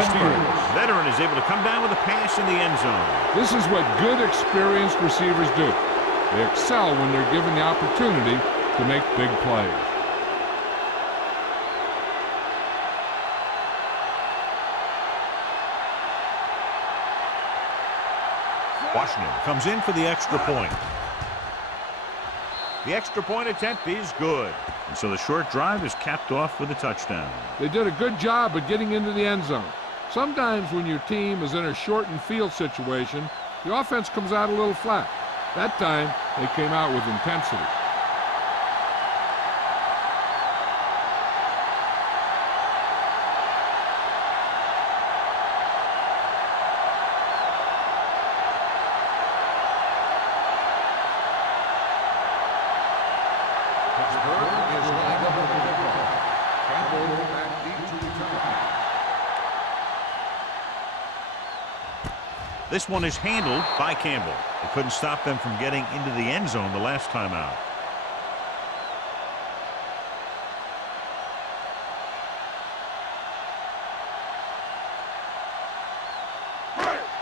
Steelers. Veteran is able to come down with a pass in the end zone. This is what good, experienced receivers do. They excel when they're given the opportunity to make big plays. Washington comes in for the extra point. The extra point attempt is good. And so the short drive is capped off with a touchdown. They did a good job of getting into the end zone. Sometimes when your team is in a shortened field situation, the offense comes out a little flat. That time, they came out with intensity. This one is handled by Campbell. It couldn't stop them from getting into the end zone the last time out.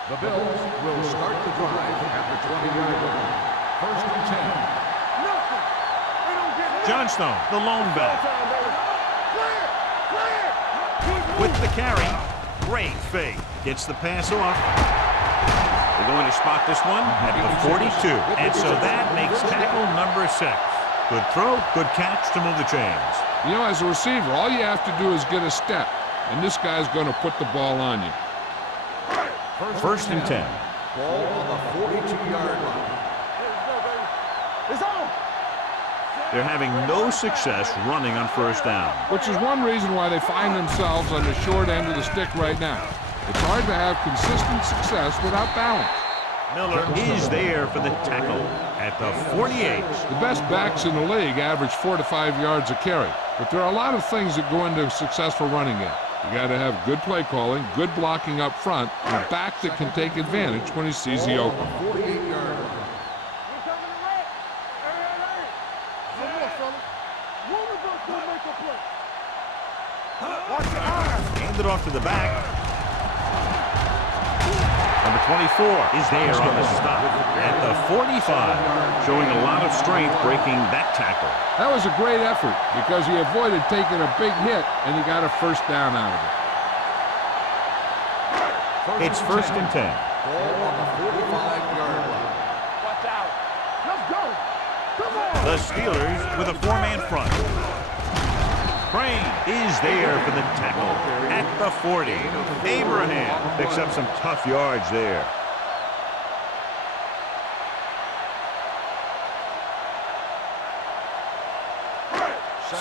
The Bills will start the drive at the 20-yard line. First and 10. Johnstone, the lone back. With the carry, great fake. Gets the pass off. They're going to spot this one at the 42. And so that makes tackle number 6. Good throw, good catch to move the chains. You know, as a receiver, all you have to do is get a step, and this guy's going to put the ball on you. First and 10. Ball on the 42-yard line. It's on. They're having no success running on first down. Which is one reason why they find themselves on the short end of the stick right now. It's hard to have consistent success without balance. Miller is there for the tackle at the 48. The best backs in the league average 4 to 5 yards a carry, but there are a lot of things that go into a successful running game. You got to have good play calling, good blocking up front, and a back that can take advantage when he sees the open. 48-yard line. Hand it off to the back. Number 24 is there on the stop at the 45, showing a lot of strength breaking that tackle. That was a great effort because he avoided taking a big hit and he got a first down out of it. It's first and 10. Ball on the 45-yard line. Watch out. Let's go. Come on. The Steelers with a 4-man front. Crane is there for the tackle at the 40. Abraham picks up some tough yards there.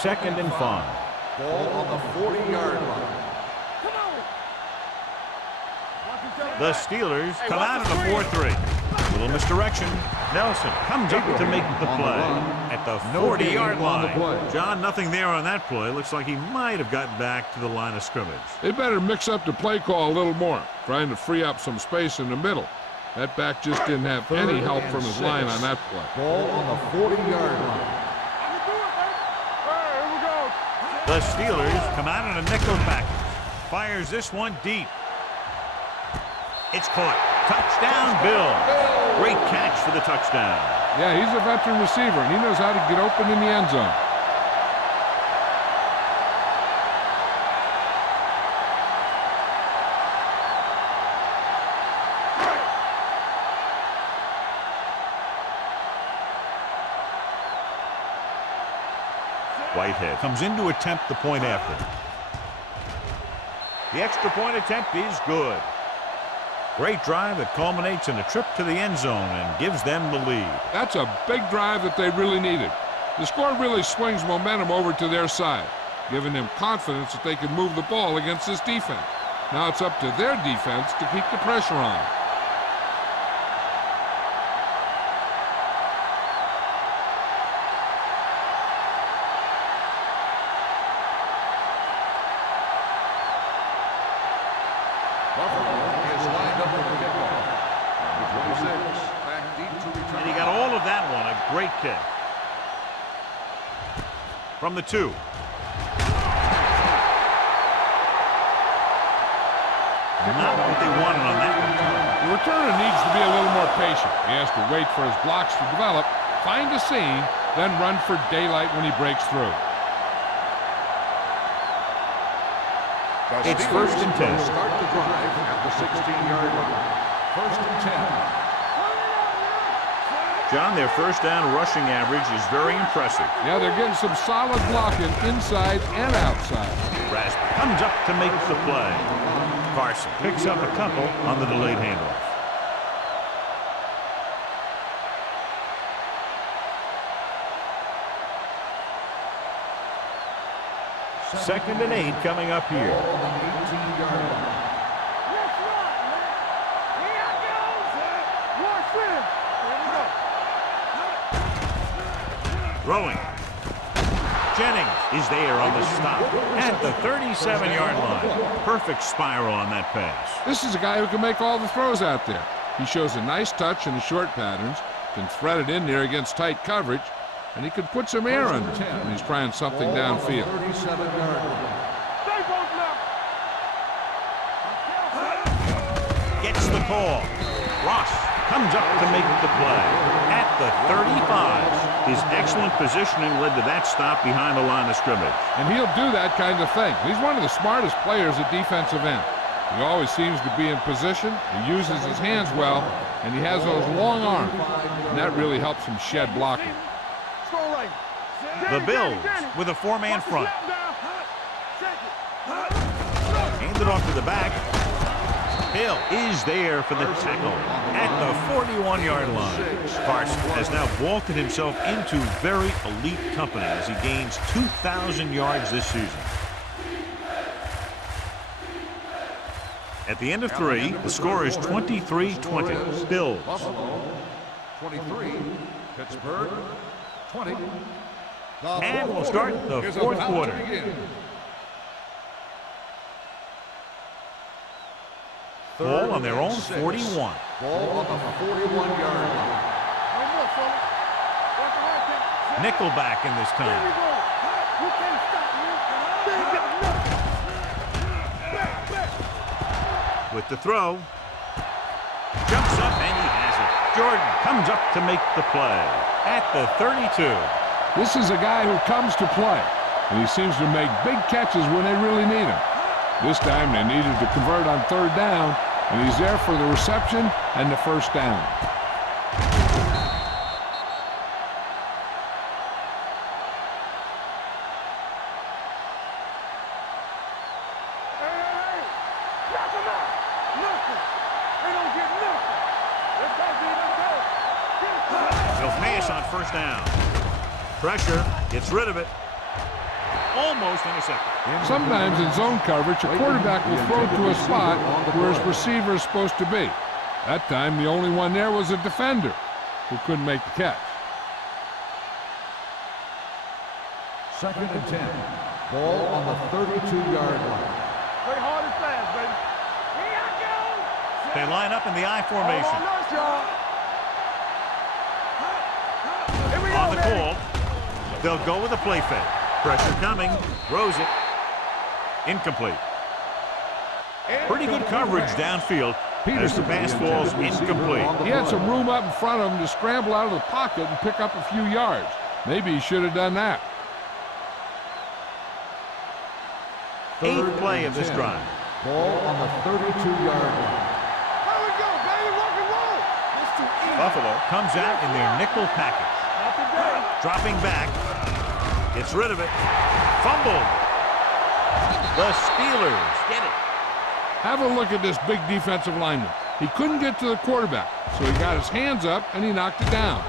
Second and 5. Ball on the 40-yard line. The Steelers come out of the 4-3. Little misdirection. Nelson comes up to make the play at the 40-yard line. John, nothing there on that play. Looks like he might have gotten back to the line of scrimmage. They better mix up the play call a little more, trying to free up some space in the middle. That back just didn't have any help from his line on that play. Ball on the 40-yard line. The Steelers come out in a nickel package. Fires this one deep. It's caught. Touchdown, Bill. Great catch for the touchdown. Yeah, he's a veteran receiver, and he knows how to get open in the end zone. Whitehead comes in to attempt the point after. The extra point attempt is good. Great drive that culminates in a trip to the end zone and gives them the lead. That's a big drive that they really needed. The score really swings momentum over to their side, giving them confidence that they can move the ball against this defense. Now it's up to their defense to keep the pressure on. Buffalo is lined up for the kickoff. Number 26, back deep to return. And he got all of that one. A great kick. From the 2. Not what they wanted on that one. The returner needs to be a little more patient. He has to wait for his blocks to develop, find a seam, then run for daylight when he breaks through. It's 1st and 10. Start the drive at the 16-yard line. 1st and 10. John, their first down rushing average is very impressive. Yeah, they're getting some solid blocking inside and outside. Rasper comes up to make the play. Carson picks up a couple on the delayed handoff. Second and 8 coming up here. Throwing. Jennings is there on the stop at the 37-yard line. Perfect spiral on that pass. This is a guy who can make all the throws out there. He shows a nice touch in the short patterns, can thread it in there against tight coverage, and he could put some air under it when he's trying something downfield. 37-yard line. Gets the call. Ross comes up to make the play at the 35. His excellent positioning led to that stop behind the line of scrimmage. And he'll do that kind of thing. He's one of the smartest players at defensive end. He always seems to be in position, he uses his hands well, and he has those long arms, and that really helps him shed blocking. The Bills with a 4-man front. Handed off to the back. Hill is there for the tackle at the 41-yard line. Carson has now vaulted himself into very elite company as he gains 2,000 yards this season. At the end of 3, the score is 23-20. Bills. Buffalo, 23. Pittsburgh, 20. And we'll start the 4th quarter. Ball on their own 41. Ball on the 41-yard line. Nickelback in this time. With the throw. Jumps up and he has it. Jordan comes up to make the play at the 32. This is a guy who comes to play, and he seems to make big catches when they really need him. This time they needed to convert on 3rd down, and he's there for the reception and the 1st down. They'll pass on 1st down. Pressure, gets rid of it. Almost intercepted. Sometimes in zone coverage, a quarterback will throw to a spot where his receiver is supposed to be. That time, the only one there was a defender who couldn't make the catch. 2nd and 10. Ball on the 32-yard line. Play hard and fast, baby. They line up in the I formation. On the call, they'll go with a play fake. Pressure coming, throws it, incomplete. Pretty good coverage downfield as the pass falls incomplete. He had some room up in front of him to scramble out of the pocket and pick up a few yards. Maybe he should have done that. 8th play of this drive. Ball on the 32-yard line. There we go, baby. Rock and roll. That's too easy. Buffalo comes out in their nickel package. Not today. Dropping back. Gets rid of it. Fumbled. The Steelers get it. Have a look at this big defensive lineman. He couldn't get to the quarterback, so he got his hands up and he knocked it down.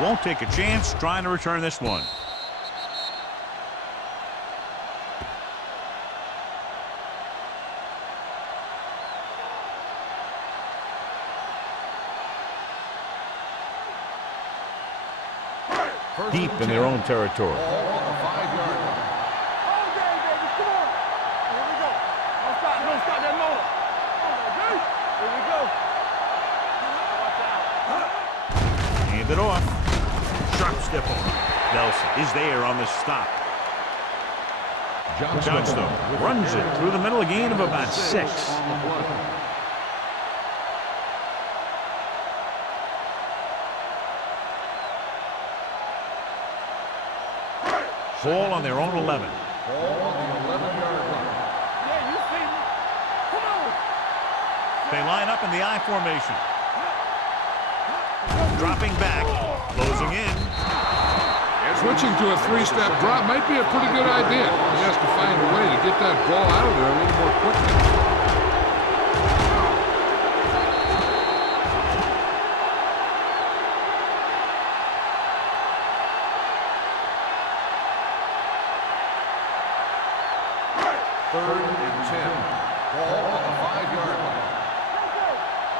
Won't take a chance trying to return this one. Deep in their own territory. Ball on the 5-yard line. All day, baby. Come on. Here we go. Don't stop that motor. Here we go. Watch out. Hand it off. Sharp step on. Nelson is there on the stop. Johnstone runs it through the middle, a gain of about 6. On the play. Ball on their own 11. Ball on the 11-yard line. Yeah, you see me. Come on. They line up in the I formation. Dropping back, closing in. Switching to a 3-step drop might be a pretty good idea. He has to find a way to get that ball out of there a little more quickly. Third and 10. Ball on the 5-yard line.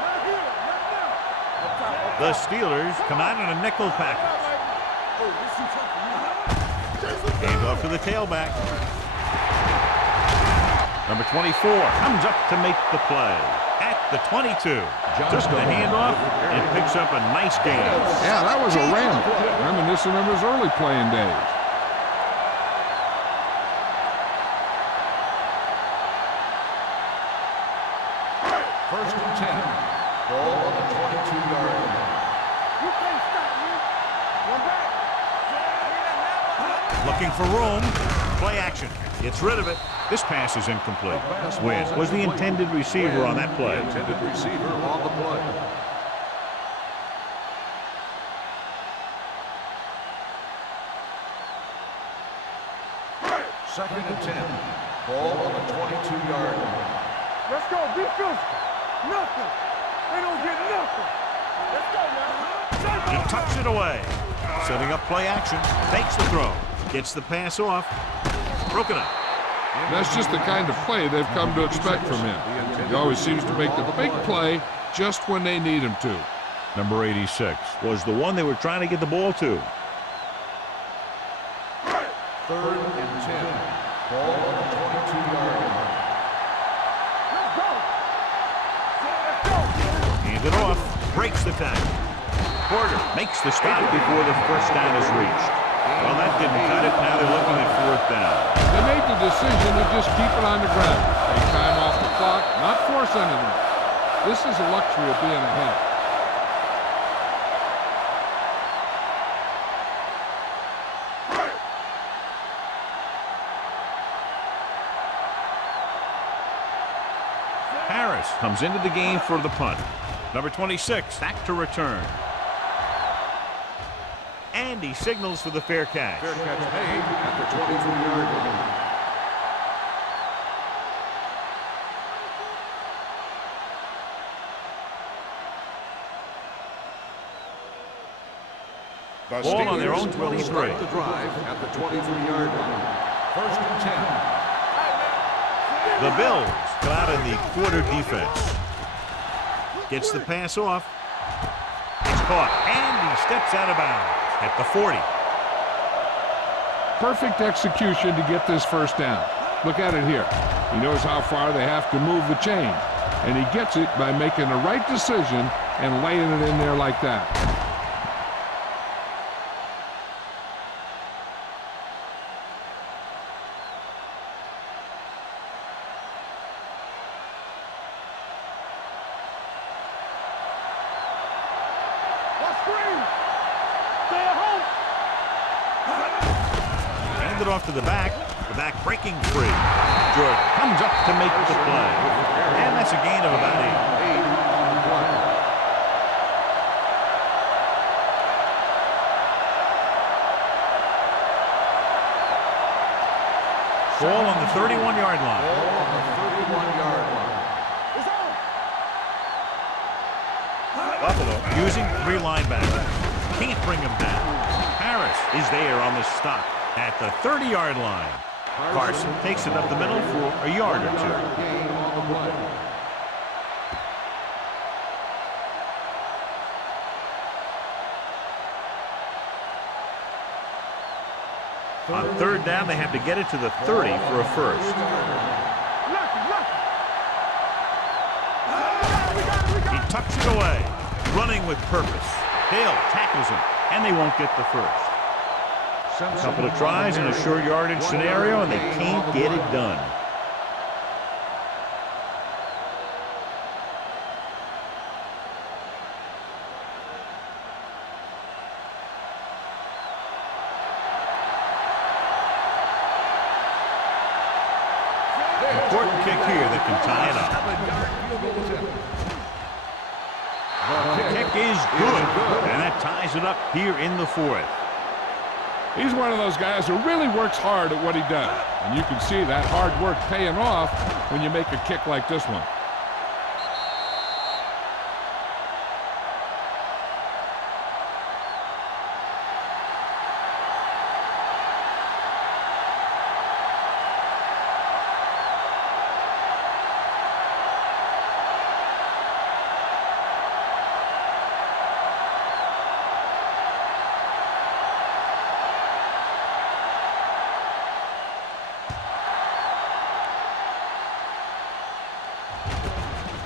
Not here. Not now. The Steelers come out in a nickel package. Hand off to the tailback. Number 24 comes up to make the play. At the 22. Took the handoff and picks up a nice gain. Yeah, that was a ram. Reminiscent of his early playing days. First and 10. Ball on the 22-yard line. You can't stop me. One back. Looking for room. Play action. Gets rid of it. This pass is incomplete. Wynn was the intended receiver on that play. The intended receiver on the play. Second and 10. Ball on the 22-yard line. Let's go. Be physical. Nothing. They don't get nothing. Let's go now. He tucks it away. Setting up play action. Takes the throw. Gets the pass off. Broken up. That's just the kind of play they've come to expect from him. He always seems to make the big play just when they need him to. Number 86 was the one they were trying to get the ball to. Third and 10. Ball on the 22-yard line. Let's go. Let's go. Hand it off. Breaks the tackle. Porter makes the stop before the first down is reached. Well, that didn't cut it. Now they're looking at 4th down. They made the decision to just keep it on the ground. Take time off the clock, not force anything. This is a luxury of being ahead. Harris comes into the game for the punt. Number 26 back to return. And he signals for the fair catch. Fair catch made at the 23-yard line. Ball on their own 23. Start the drive at the 23-yard line. First and 10. The Bills come out in the quarter defense. Gets the pass off. It's caught. And he steps out of bounds at the 40. Perfect execution to get this first down. Look at it here. He knows how far they have to move the chain. And he gets it by making the right decision and laying it in there like that. Hand it off to the back. The back breaking free. Jordan comes up to make the play. And that's a gain of about 8. 8 on the play. Ball on the 31-yard line. Ball on the 31-yard line. Buffalo using 3 linebackers. Can't bring him down. Harris is there on the stop at the 30-yard line. Carson takes it up the middle for a yard or 2. Gain on the play. On 3rd down, they have to get it to the 30 for a first. He tucks it away, running with purpose. Hale tackles him, and they won't get the first. A couple of tries in a short yardage scenario, and they can't get it done. Important kick here that can tie it up. The kick is good, and that ties it up here in the 4th. He's one of those guys who really works hard at what he does. And you can see that hard work paying off when you make a kick like this one.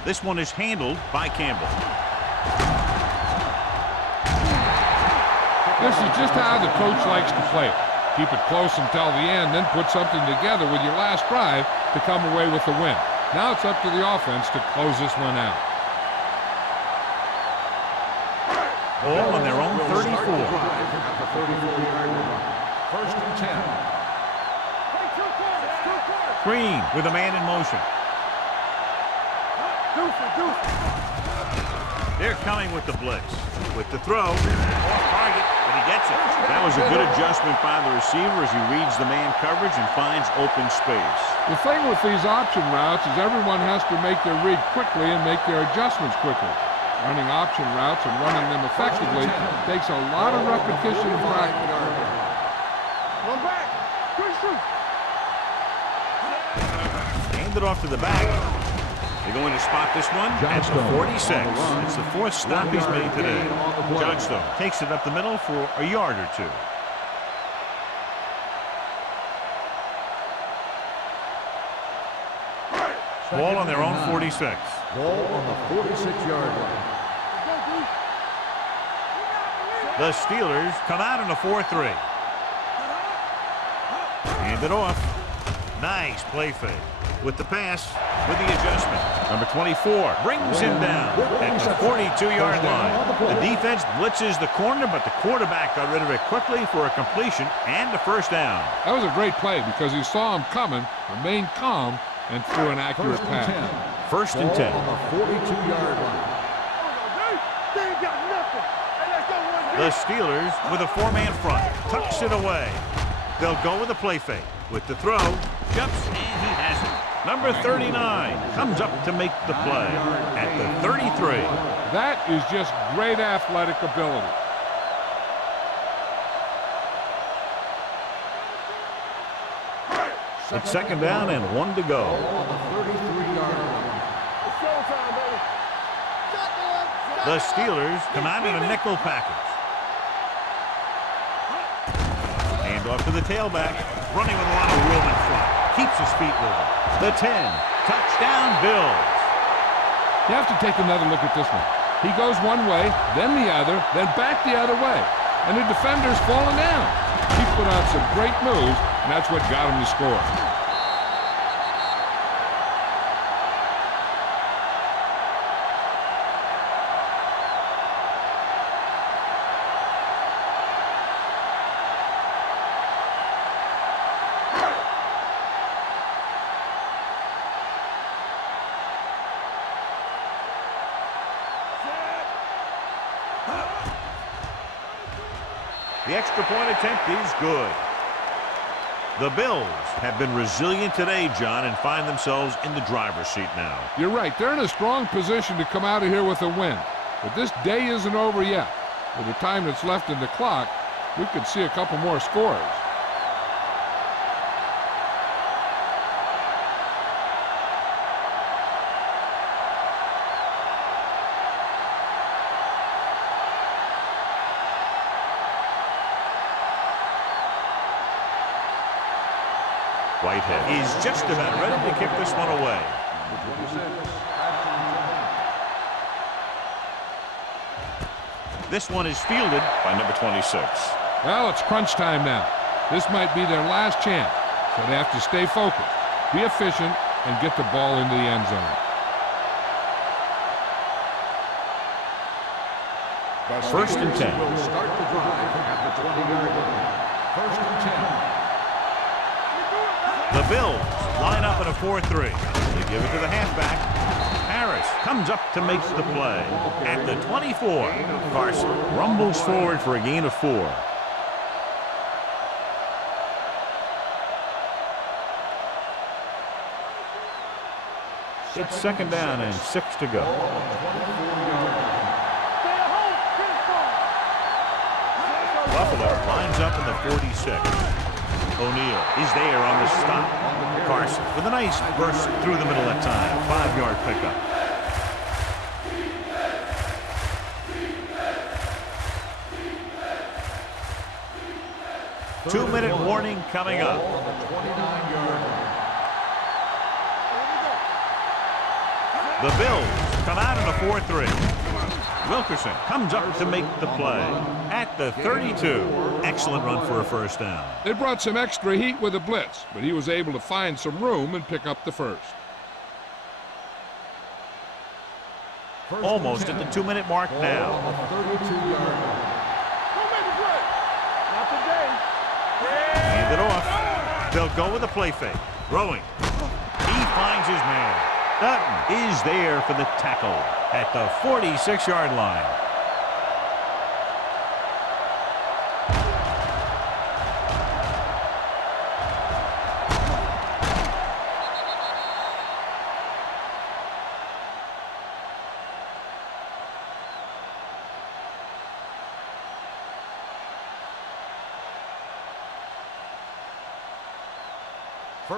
This one is handled by Campbell. This is just how the coach likes to play it. Keep it close until the end, then put something together with your last drive to come away with the win. Now it's up to the offense to close this one out. Ball on their own 34. At the 34-yard line. 1st and 10. Green with a man in motion. They're coming with the blitz. With the throw, off target, but he gets it. That was a good adjustment by the receiver as he reads the man coverage and finds open space. The thing with these option routes is everyone has to make their read quickly and make their adjustments quickly. Running option routes and running them effectively takes a lot of repetition and practice. One back. Good shoot. Hand it off to the back. They're going to spot this one at the 46. It's the 4th stop he's made today. Johnstone takes it up the middle for a yard or 2. Ball on their own 46. Ball on the 46-yard line. The Steelers come out in a 4-3. Hand it off. Nice play fake. With the pass, with the adjustment. Number 24 brings him down at the 42-yard line. The defense blitzes the corner, but the quarterback got rid of it quickly for a completion and a first down. That was a great play because he saw him coming, remained calm, and threw an accurate pass. 1st and 10. On the 42-yard line. They ain't got nothing. Hey, let's go one. The Steelers with a 4-man front. Tucks it away. They'll go with a play fake. With the throw, jumps, and he has it. Number 39 comes up to make the play at the 33. That is just great athletic ability. It's 2nd down and 1 to go. On the 33-yard line. It's showtime, baby. The Steelers come out in a nickel package. Hand off to the tailback. Running with a lot of room in front. Keeps his feet moving. The 10. Touchdown, Bills. You have to take another look at this one. He goes one way, then the other, then back the other way. And the defender's falling down. He put on some great moves, and that's what got him to score. extra point attempt is good. The Bills have been resilient today, John, and find themselves in the driver's seat now. You're right. They're in a strong position to come out of here with a win. But this day isn't over yet. With the time that's left in the clock, we could see a couple more scores. Whitehead is just about ready to kick this one away. This one is fielded by number 26. Well, it's crunch time now. This might be their last chance, so they have to stay focused, be efficient, and get the ball into the end zone. First and 10. Will start the drive at the 20-yard line. First and 10. The Bills line up in a 4-3. They give it to the halfback. Harris comes up to make the play. At the 24, Carson rumbles forward for a gain of 4. It's second down and 6 to go. Buffalo lines up in the 46. O'Neal is there on the stop. Carson with a nice burst through the middle that time. 5-yard pickup. Two-minute warning coming up. The Bills come out in a 4-3. Wilkerson comes up to make the play at the 32. Excellent run for a first down. They brought some extra heat with a blitz, but he was able to find some room and pick up the first. Almost at the 2-minute mark now. Hand it off. They'll go with a play fake. Throwing. He finds his man. Dutton is there for the tackle at the 46-yard line.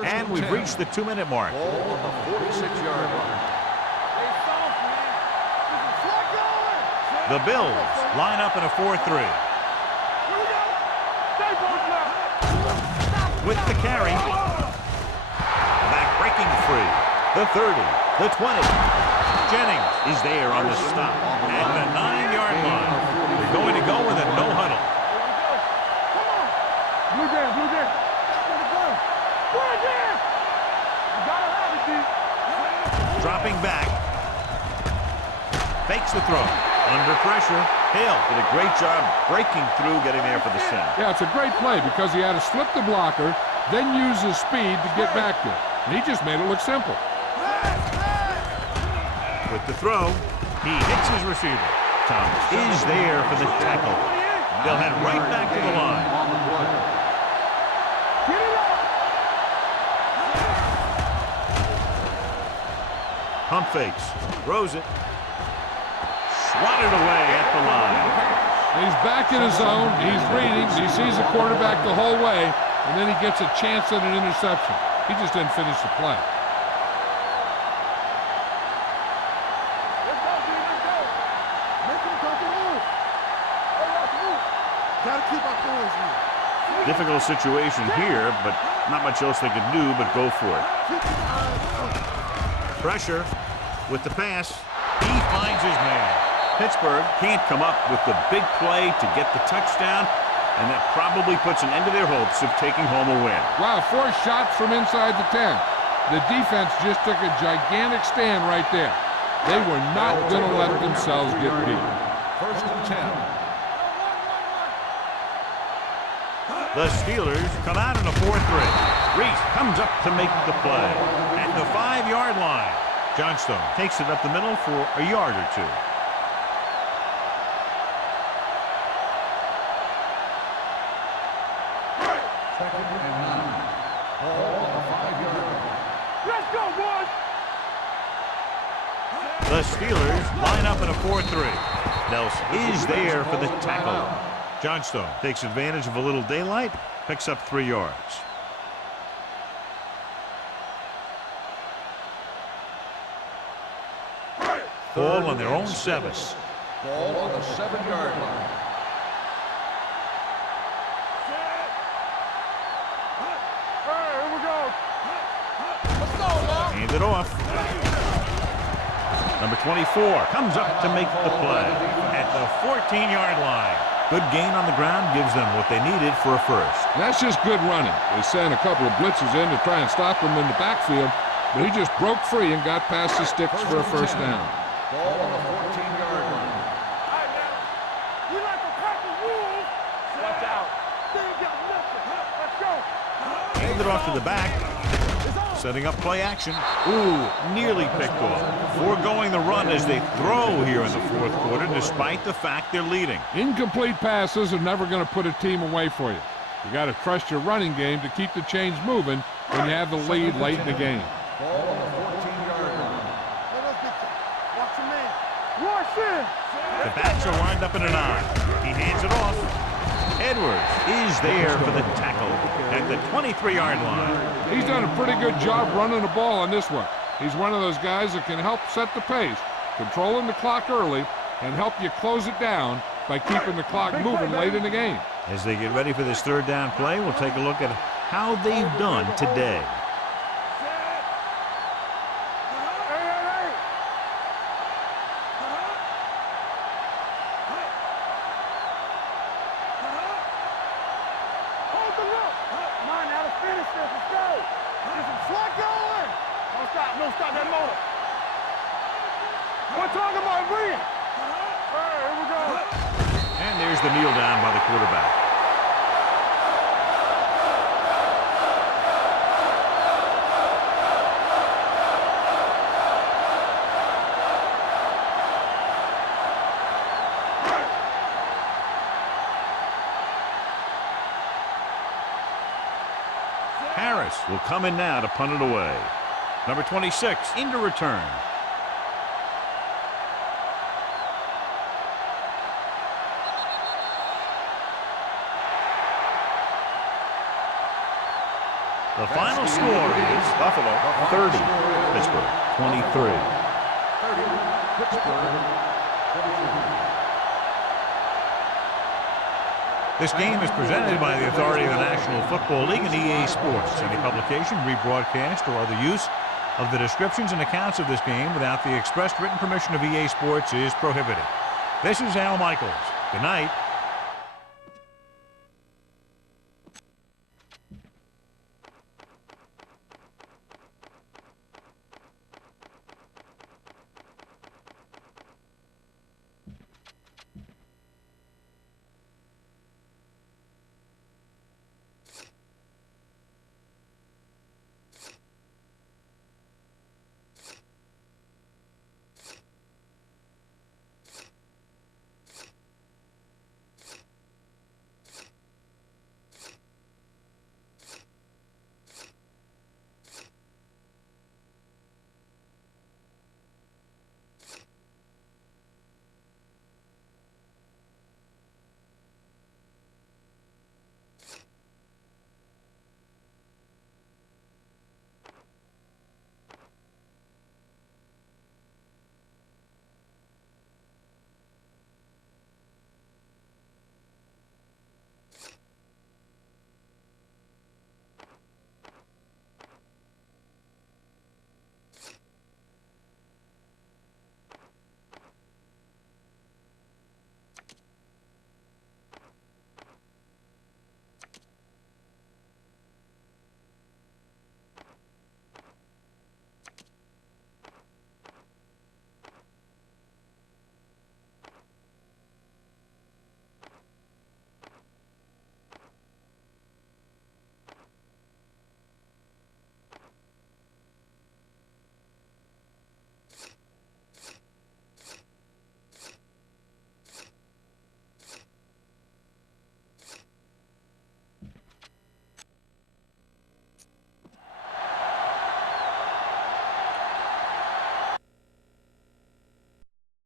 And we've reached the 2-minute mark. Ball on the 46-yard line. The Bills line up in a 4-3. With the carry. Back breaking free. The 30. The 20. Jennings is there on the stop at the 9-yard line. They're going to go with a no huddle. Blue down, blue down. Dropping back. Fakes the throw. Under pressure. Hill did a great job breaking through, getting there for the sack. Yeah, it's a great play because he had to slip the blocker, then use his speed to get back there. And he just made it look simple. With the throw, he hits his receiver. Thomas is there for the tackle. They'll head right back to the line. Pump fakes. Throws it. Swatted away at the line. He's back in his zone. He's reading. He sees the quarterback the whole way, and then he gets a chance at an interception. He just didn't finish the play. Difficult situation here, but not much else they can do but go for it. Pressure with the pass. He finds his man. Pittsburgh can't come up with the big play to get the touchdown, and that probably puts an end to their hopes of taking home a win. Wow, 4 shots from inside the 10. The defense just took a gigantic stand right there. They were not going to let themselves get beat. First and 10. The Steelers come out in a 4-3. Reese comes up to make the play at the 5-yard line. Johnstone takes it up the middle for a yard or 2. Second and 9. Ball on the 5-yard line. Let's go, boys! The Steelers line up in a 4-3. Nelson is there for the tackle. Johnstone takes advantage of a little daylight, picks up 3 yards. Ball on their own 7. Ball on the 7-yard line. Here we go. Hand it off. Number 24 comes up to make the play at the 14-yard line. Good gain on the ground gives them what they needed for a first. And that's just good running. They sent a couple of blitzes in to try and stop him in the backfield, but he just broke free and got past the sticks for a first down. Ball on the 14-yard line. All right, now. We like to pack the rules. Watch out. They ain't got nothing. Let's go. Hand it off to the back. Setting up play action. Ooh, nearly picked off. Foregoing the run as they throw here in the fourth quarter, despite the fact they're leading. Incomplete passes are never going to put a team away for you. You got to trust your running game to keep the chains moving when you have the lead late in the game. Ball on the 14-yard line. Let us get you. Watch your man. Rush in. The backs are lined up in a 9. He hands it off. Edwards is there for the tackle at the 23-yard line. He's done a pretty good job running the ball on this one. He's one of those guys that can help set the pace, controlling the clock early, and help you close it down by keeping the clock moving late in the game. As they get ready for this third down play, we'll take a look at how they've done today. Don't stop that motor. We're talking about Green. All right, here we go. And there's the kneel down by the quarterback. Harris will come in now to punt it away. Number 26 into return. The final score is Buffalo 30, Pittsburgh 23. 30, Pittsburgh 23. This game is presented by the authority of the National Football League and EA Sports. Any publication, rebroadcast, or other use of the descriptions and accounts of this game without the expressed written permission of EA Sports is prohibited. This is Al Michaels. Good night.